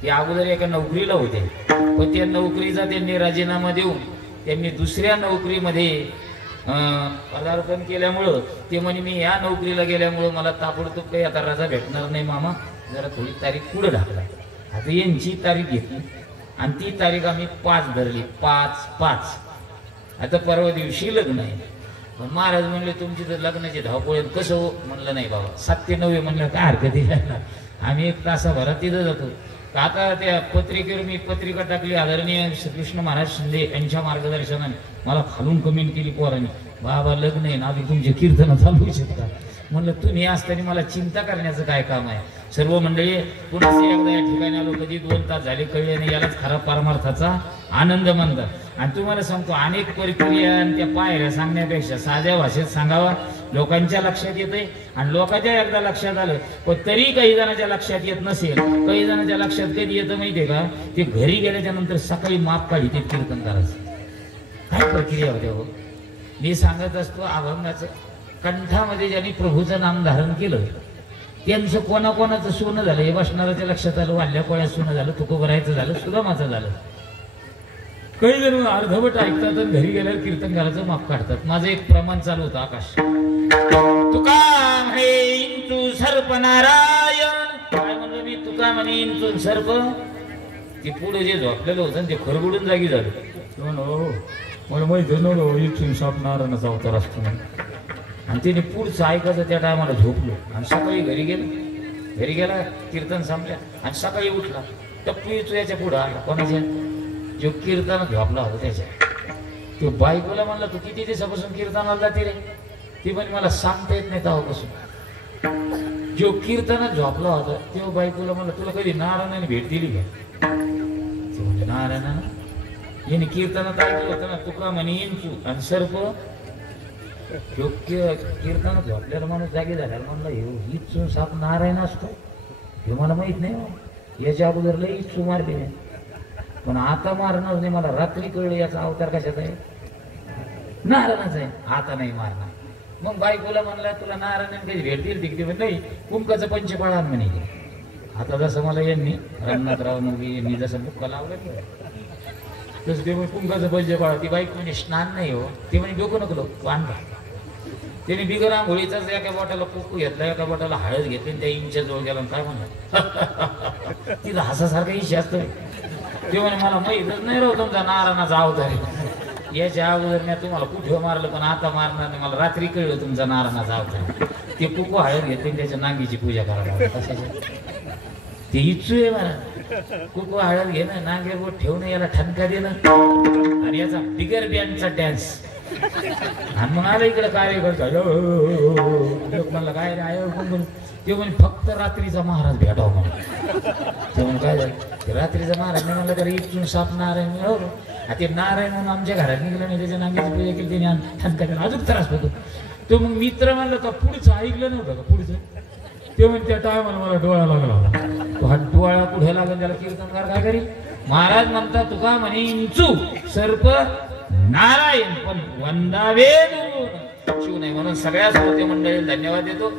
ते अगोदर एका नोकरीला होते, पण त्या नोकरीचा त्यांनी राजीनामा देऊन त्यांनी दुसऱ्या नोकरीमध्ये पदार्पण केल्यामुळं ते म्हणे मी या नोकरीला गेल्यामुळं मला ताबडतोब काही आता रजा भेटणार नाही मामा, जरा थोडी तारीख पुढे ढकला. आता यांची तारीख घेतली आणि ती तारीख आम्ही 5 धरली. 5/5 आता परवा दिवशी लग्न आहे. पण महाराज म्हणले तुमची तर लग्नाची धावपळ कसं हो? म्हणलं नाही बाबा 7 ते 9 म्हणलं काय हरकत आहे. आम्ही 1 तासाभरात तिथं जातो. आता त्या पत्रिकेवर मी पत्रिका टाकली, आदरणीय श्रीकृष्ण महाराज शिंदे यांच्या मार्गदर्शनाने. मला खालून कमेंट केली पोरांनी, बाबा लग्न आहे ना, आधी तुमचे कीर्तन चालू शकता. म्हणलं तुम्ही असताना मला चिंता करण्याचं काय काम आहे. सर्व मंडळी पुन्हा एकदा या ठिकाणी आलो, कधी 2 तास झाले कळले नाही. यालाच खरा परमार्थाचा आनंद म्हणतात. आणि तुम्हाला सांगतो अनेक प्रक्रिया आणि त्या पायऱ्या सांगण्यापेक्षा साध्या भाषेत सांगावा, लोकांच्या लक्षात येते. आणि लोकांच्या एकदा लक्षात आलं, पण तरी काही जणांच्या लक्षात येत नसेल. काही जणांच्या लक्षात कधी येतं माहितीये का, ते घरी गेल्याच्या नंतर सकाळी माप काढी ते कीर्तन करायचं. काय प्रक्रिया होते हो. मी सांगत असतो अभंगाचं, कंठामध्ये ज्यांनी प्रभूचं नाम धारण केलं त्यांचं कोणाकोणाचं सोनं झालं हे बसणाऱ्याच्या लक्षात आलं. वाल्या कोळ्यात सोनं झालं, तुकोबरायचं झालं, सुदामाचं झालं. काही जण अर्धवट ऐकतात आणि घरी गेल्यावर कीर्तन करायचं माप काढतात. माझं एक प्रमाण चालू होतं आकाश. तुका म्हणे इंचू सर्प नारायण. काय म्हणलं मी, तुका म्हणे इंचून सर्प. ते पुढे जे झोपलेलं होतं ते खरबुडून जागी झालं. हो मला माहिती नव्हतं इंचून साप नारायणाचा अवतार असतो म्हणून. आणि त्याने पुढचं ऐकायचं. त्या टायमाला झोपलो आणि सकाळी घरी गेला कीर्तन संपल्या आणि सकाळी उठला टप्पू येतो याच्या पुढं आला. कोणाच्या जो कीर्तन झोपला होता त्याच्या. तो बायकोला म्हणला तू किती दिवसापासून कीर्तनाला जाते रे. ती पण मला सांगता येत नाही तेव्हापासून. जो कीर्तनात झोपला होता तेव्हा बायकोला म्हणला तुला कधी नारायणाने भेट दिली का. ते म्हणजे नारायणानं याने कीर्तनात ऐकलं होतं ना, तुका म्हणे इंचू आणि सर्प. योग्य कीर्तनात झोपल्याला माणूस जागी झाल्याला म्हणला हे इच्छू साप नारायण असतो हे मला माहित नाही. याच्या अगोदर लई इच्छू मारली नाही, पण आता मारणार नाही. मला रात्री कळलं याचा अवतार कशाचा आहे, नारायणाचा आहे. आता नाही मारणार. मग बायकोला म्हणला तुला नारायणाने कधी भेट दिली तिकडे नाही, कुंकाचं पंचपाळा म्हणे. आता जसं मला यांनी रमनाथराव मुलगी यांनी जसं बुक्का लावलं तसं ते म्हणजे कुंकाचं पंचपाळा. ती बाईक म्हणजे स्नान नाही हो, ते म्हणजे डोकं नको वांधा. त्याने बिगर आंघोळीचाच एका बोटाला कुकू घेतला, एका बोटाला हळद घेतली आणि त्या इंच्या जवळ गेला. काय म्हणलं तिथं हसासारखा इशे असतो. ते म्हणे मला माहीतच नाही राहू तुमचा नारायणाचा अवतार. याच्या अगोदर मी तुम्हाला कुठे मारलं पण आता मारणार नाही. मला रात्री कळलं तुमचा नारायणाचा अवतार. ते कुकू हळद घेतली त्याच्या नांगीची पूजा करायला. कशाच्या ते इच्छू आहे मला. कुकू हळद घेणं, नांगे बोट ठेवणं, याला ठणका देणं आणि याचा बिगर बँडचा डॅन्स. आणि मग आलं इकडे काय करतो म्हणलं काय ते म्हणे फक्त रात्रीचा महाराज भेटाव म्हणून. ते म्हणून काय झालं रात्रीचा महाराज नाही म्हणलं तर इथून साप नारायण. हो ते नारायण म्हणून आमच्या घरात निघलं नाही, त्याच्या नांगीची पूजा केली त्याने ठणका केला. अजून त्रास होतो. तो मग मित्र म्हणलं का पुढचं ऐकलं नव्हतं का पुढचं. ते म्हणजे त्या टायमाला मला डोळा लागला. तो हा डोळा पुढे लागला त्याला कीर्तनकार काय करी. महाराज म्हणतात तुका म्हणे इंचू सर्प नारायण पण वंदावे शिव नाही. म्हणून सगळ्या श्रोते मंडळीला धन्यवाद देतो.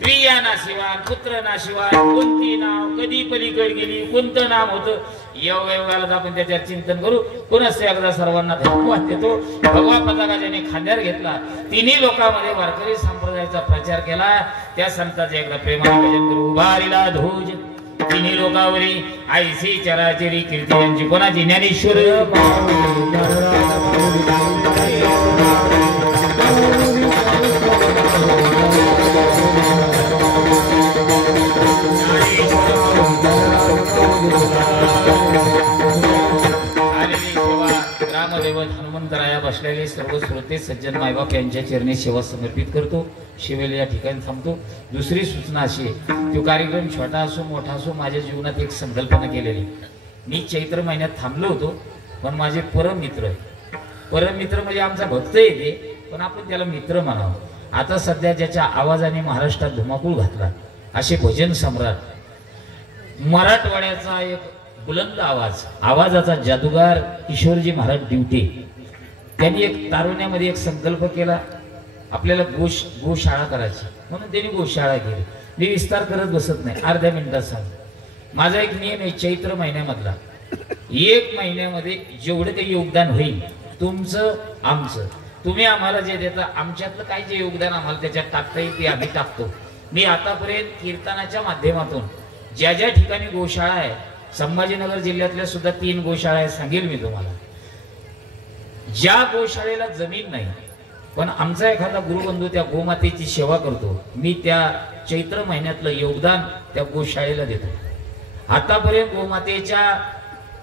प्रिया नाशिवान पुत्र नाशिवान कोणती नाव कधी पलीकडे गेली कोणतं नाम होतं योगायोगालाच आपण त्याच्यावर चिंतन करू. पुनश्च एकदा सर्वांना धन्यवाद देतो. भगवा पताका ज्याने खांद्यावर घेतला तिन्ही लोकांमध्ये वारकरी संप्रदायाचा प्रचार केला त्या संतांचे एकदा प्रेमाने भजन करू. उभारिला ध्वज तिन्ही लोकावरी आईसी चराचरी कीर्ती यांची कोणाची ज्ञानेश्वर ग्रामदैवत हनुमंतराया बसलेले सर्व श्रोते सज्जन मायबाप यांच्या चरणी सेवा समर्पित करतो. शिवेला या ठिकाणी थांबतो. दुसरी सूचना अशी आहे तो कार्यक्रम छोटा असो मोठा असो माझ्या जीवनात एक संकल्पना केलेली. मी चैत्र महिन्यात थांबलो होतो पण माझे परम मित्र आहे. परम मित्र म्हणजे आमचा भक्त येते पण आपण त्याला मित्र म्हणावं. आता सध्या ज्याच्या आवाजाने महाराष्ट्रात धुमाकूळ घातला असे भजन सम्राट मराठवाड्याचा एक बुलंद आवाज, आवाजाचा जादूगार किशोरजी महाराज दिवटे, त्यांनी एक तारुण्यामध्ये एक संकल्प केला, आपल्याला गोशाळा करायची, म्हणून त्यांनी गोशाळा केली. मी विस्तार करत बसत नाही, अर्ध्या मिनिटात सांग. माझा एक नियम आहे, चैत्र महिन्यामधला 1 महिन्यामध्ये जेवढं काही योगदान होईल तुमचं आमचं, तुम्ही आम्हाला जे देता, आमच्यातलं काय जे योगदान आम्हाला त्याच्यात टाकता येईल ते आम्ही टाकतो. मी आतापर्यंत कीर्तनाच्या माध्यमातून ज्या ज्या ठिकाणी गोशाळा आहे, संभाजीनगर जिल्ह्यातल्या सुद्धा 3 गोशाळा आहे, सांगेल मी तुम्हाला. ज्या गोशाळेला जमीन नाही पण आमचा एखादा गुरुबंधू त्या गोमातेची सेवा करतो, मी त्या चैत्र महिन्यातलं योगदान त्या गोशाळेला देतो. आतापर्यंत गोमातेच्या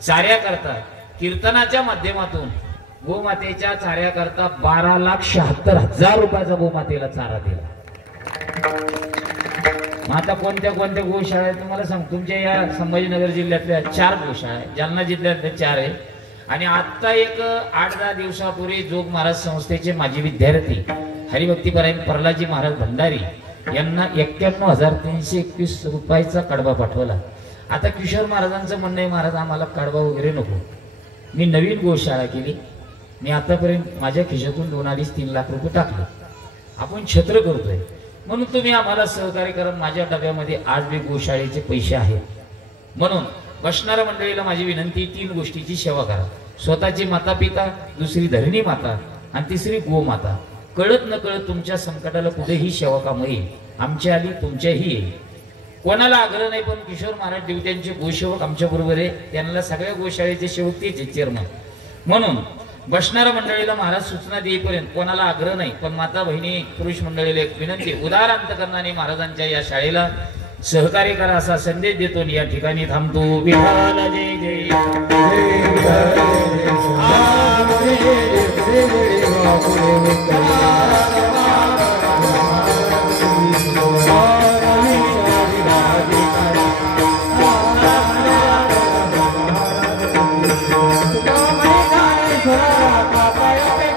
चाऱ्याकरता कीर्तनाच्या माध्यमातून गोमातेच्या चाऱ्याकरता 12,76,000 रुपयाचा गोमातेला चारा दिला. मग आता कोणत्या कोणत्या गोशाळा आहेत तुम्हाला सांग. तुमच्या या संभाजीनगर जिल्ह्यातल्या 4 गोशाळा आहेत, जालना जिल्ह्यातल्या 4 आहे. आणि आता एक 8-10 दिवसापूर्वी जोग महाराज संस्थेचे माजी विद्यार्थी हरिभक्तीपरायण प्रल्हादजी महाराज भंडारी यांना 91,321 रुपयाचा कडबा पाठवला. आता किशोर महाराजांचं म्हणणं आहे, महाराज आम्हाला कडबा वगैरे नको, मी नवीन गोशाळा केली, मी आतापर्यंत माझ्या खिशातून 2-2.5-3 लाख रुपये टाकले, आपण छत्र करतोय, म्हणून तुम्ही आम्हाला सहकार्य करा. माझ्या डब्यामध्ये आज बी गोशाळेचे पैसे आहेत. म्हणून बसणाऱ्या मंडळीला माझी विनंती, 3 गोष्टीची सेवा करा. स्वतःची माता पिता, दुसरी धरणी माता आणि तिसरी गोमाता. कळत न कळत तुमच्या संकटाला कुठेही सेवा काम येईल, आमच्या आली तुमच्याही येईल. कोणाला आग्रह नाही, पण किशोर महाराज दिवट्यांचे गोसेवक आमच्या बरोबर आहे, त्यांना सगळ्या गोशाळेचे सेवक तेच चेअरमन. म्हणून बसणाऱ्या मंडळीला महाराज सूचना देईपर्यंत कोणाला आग्रह नाही, पण माता बहिणी पुरुष मंडळीला एक विनंती, उदार अंतकरणाने महाराजांच्या या शाळेला सहकार्य करा असा संदेश देतो. या ठिकाणी थांबतो. विठाल जय जय Bye.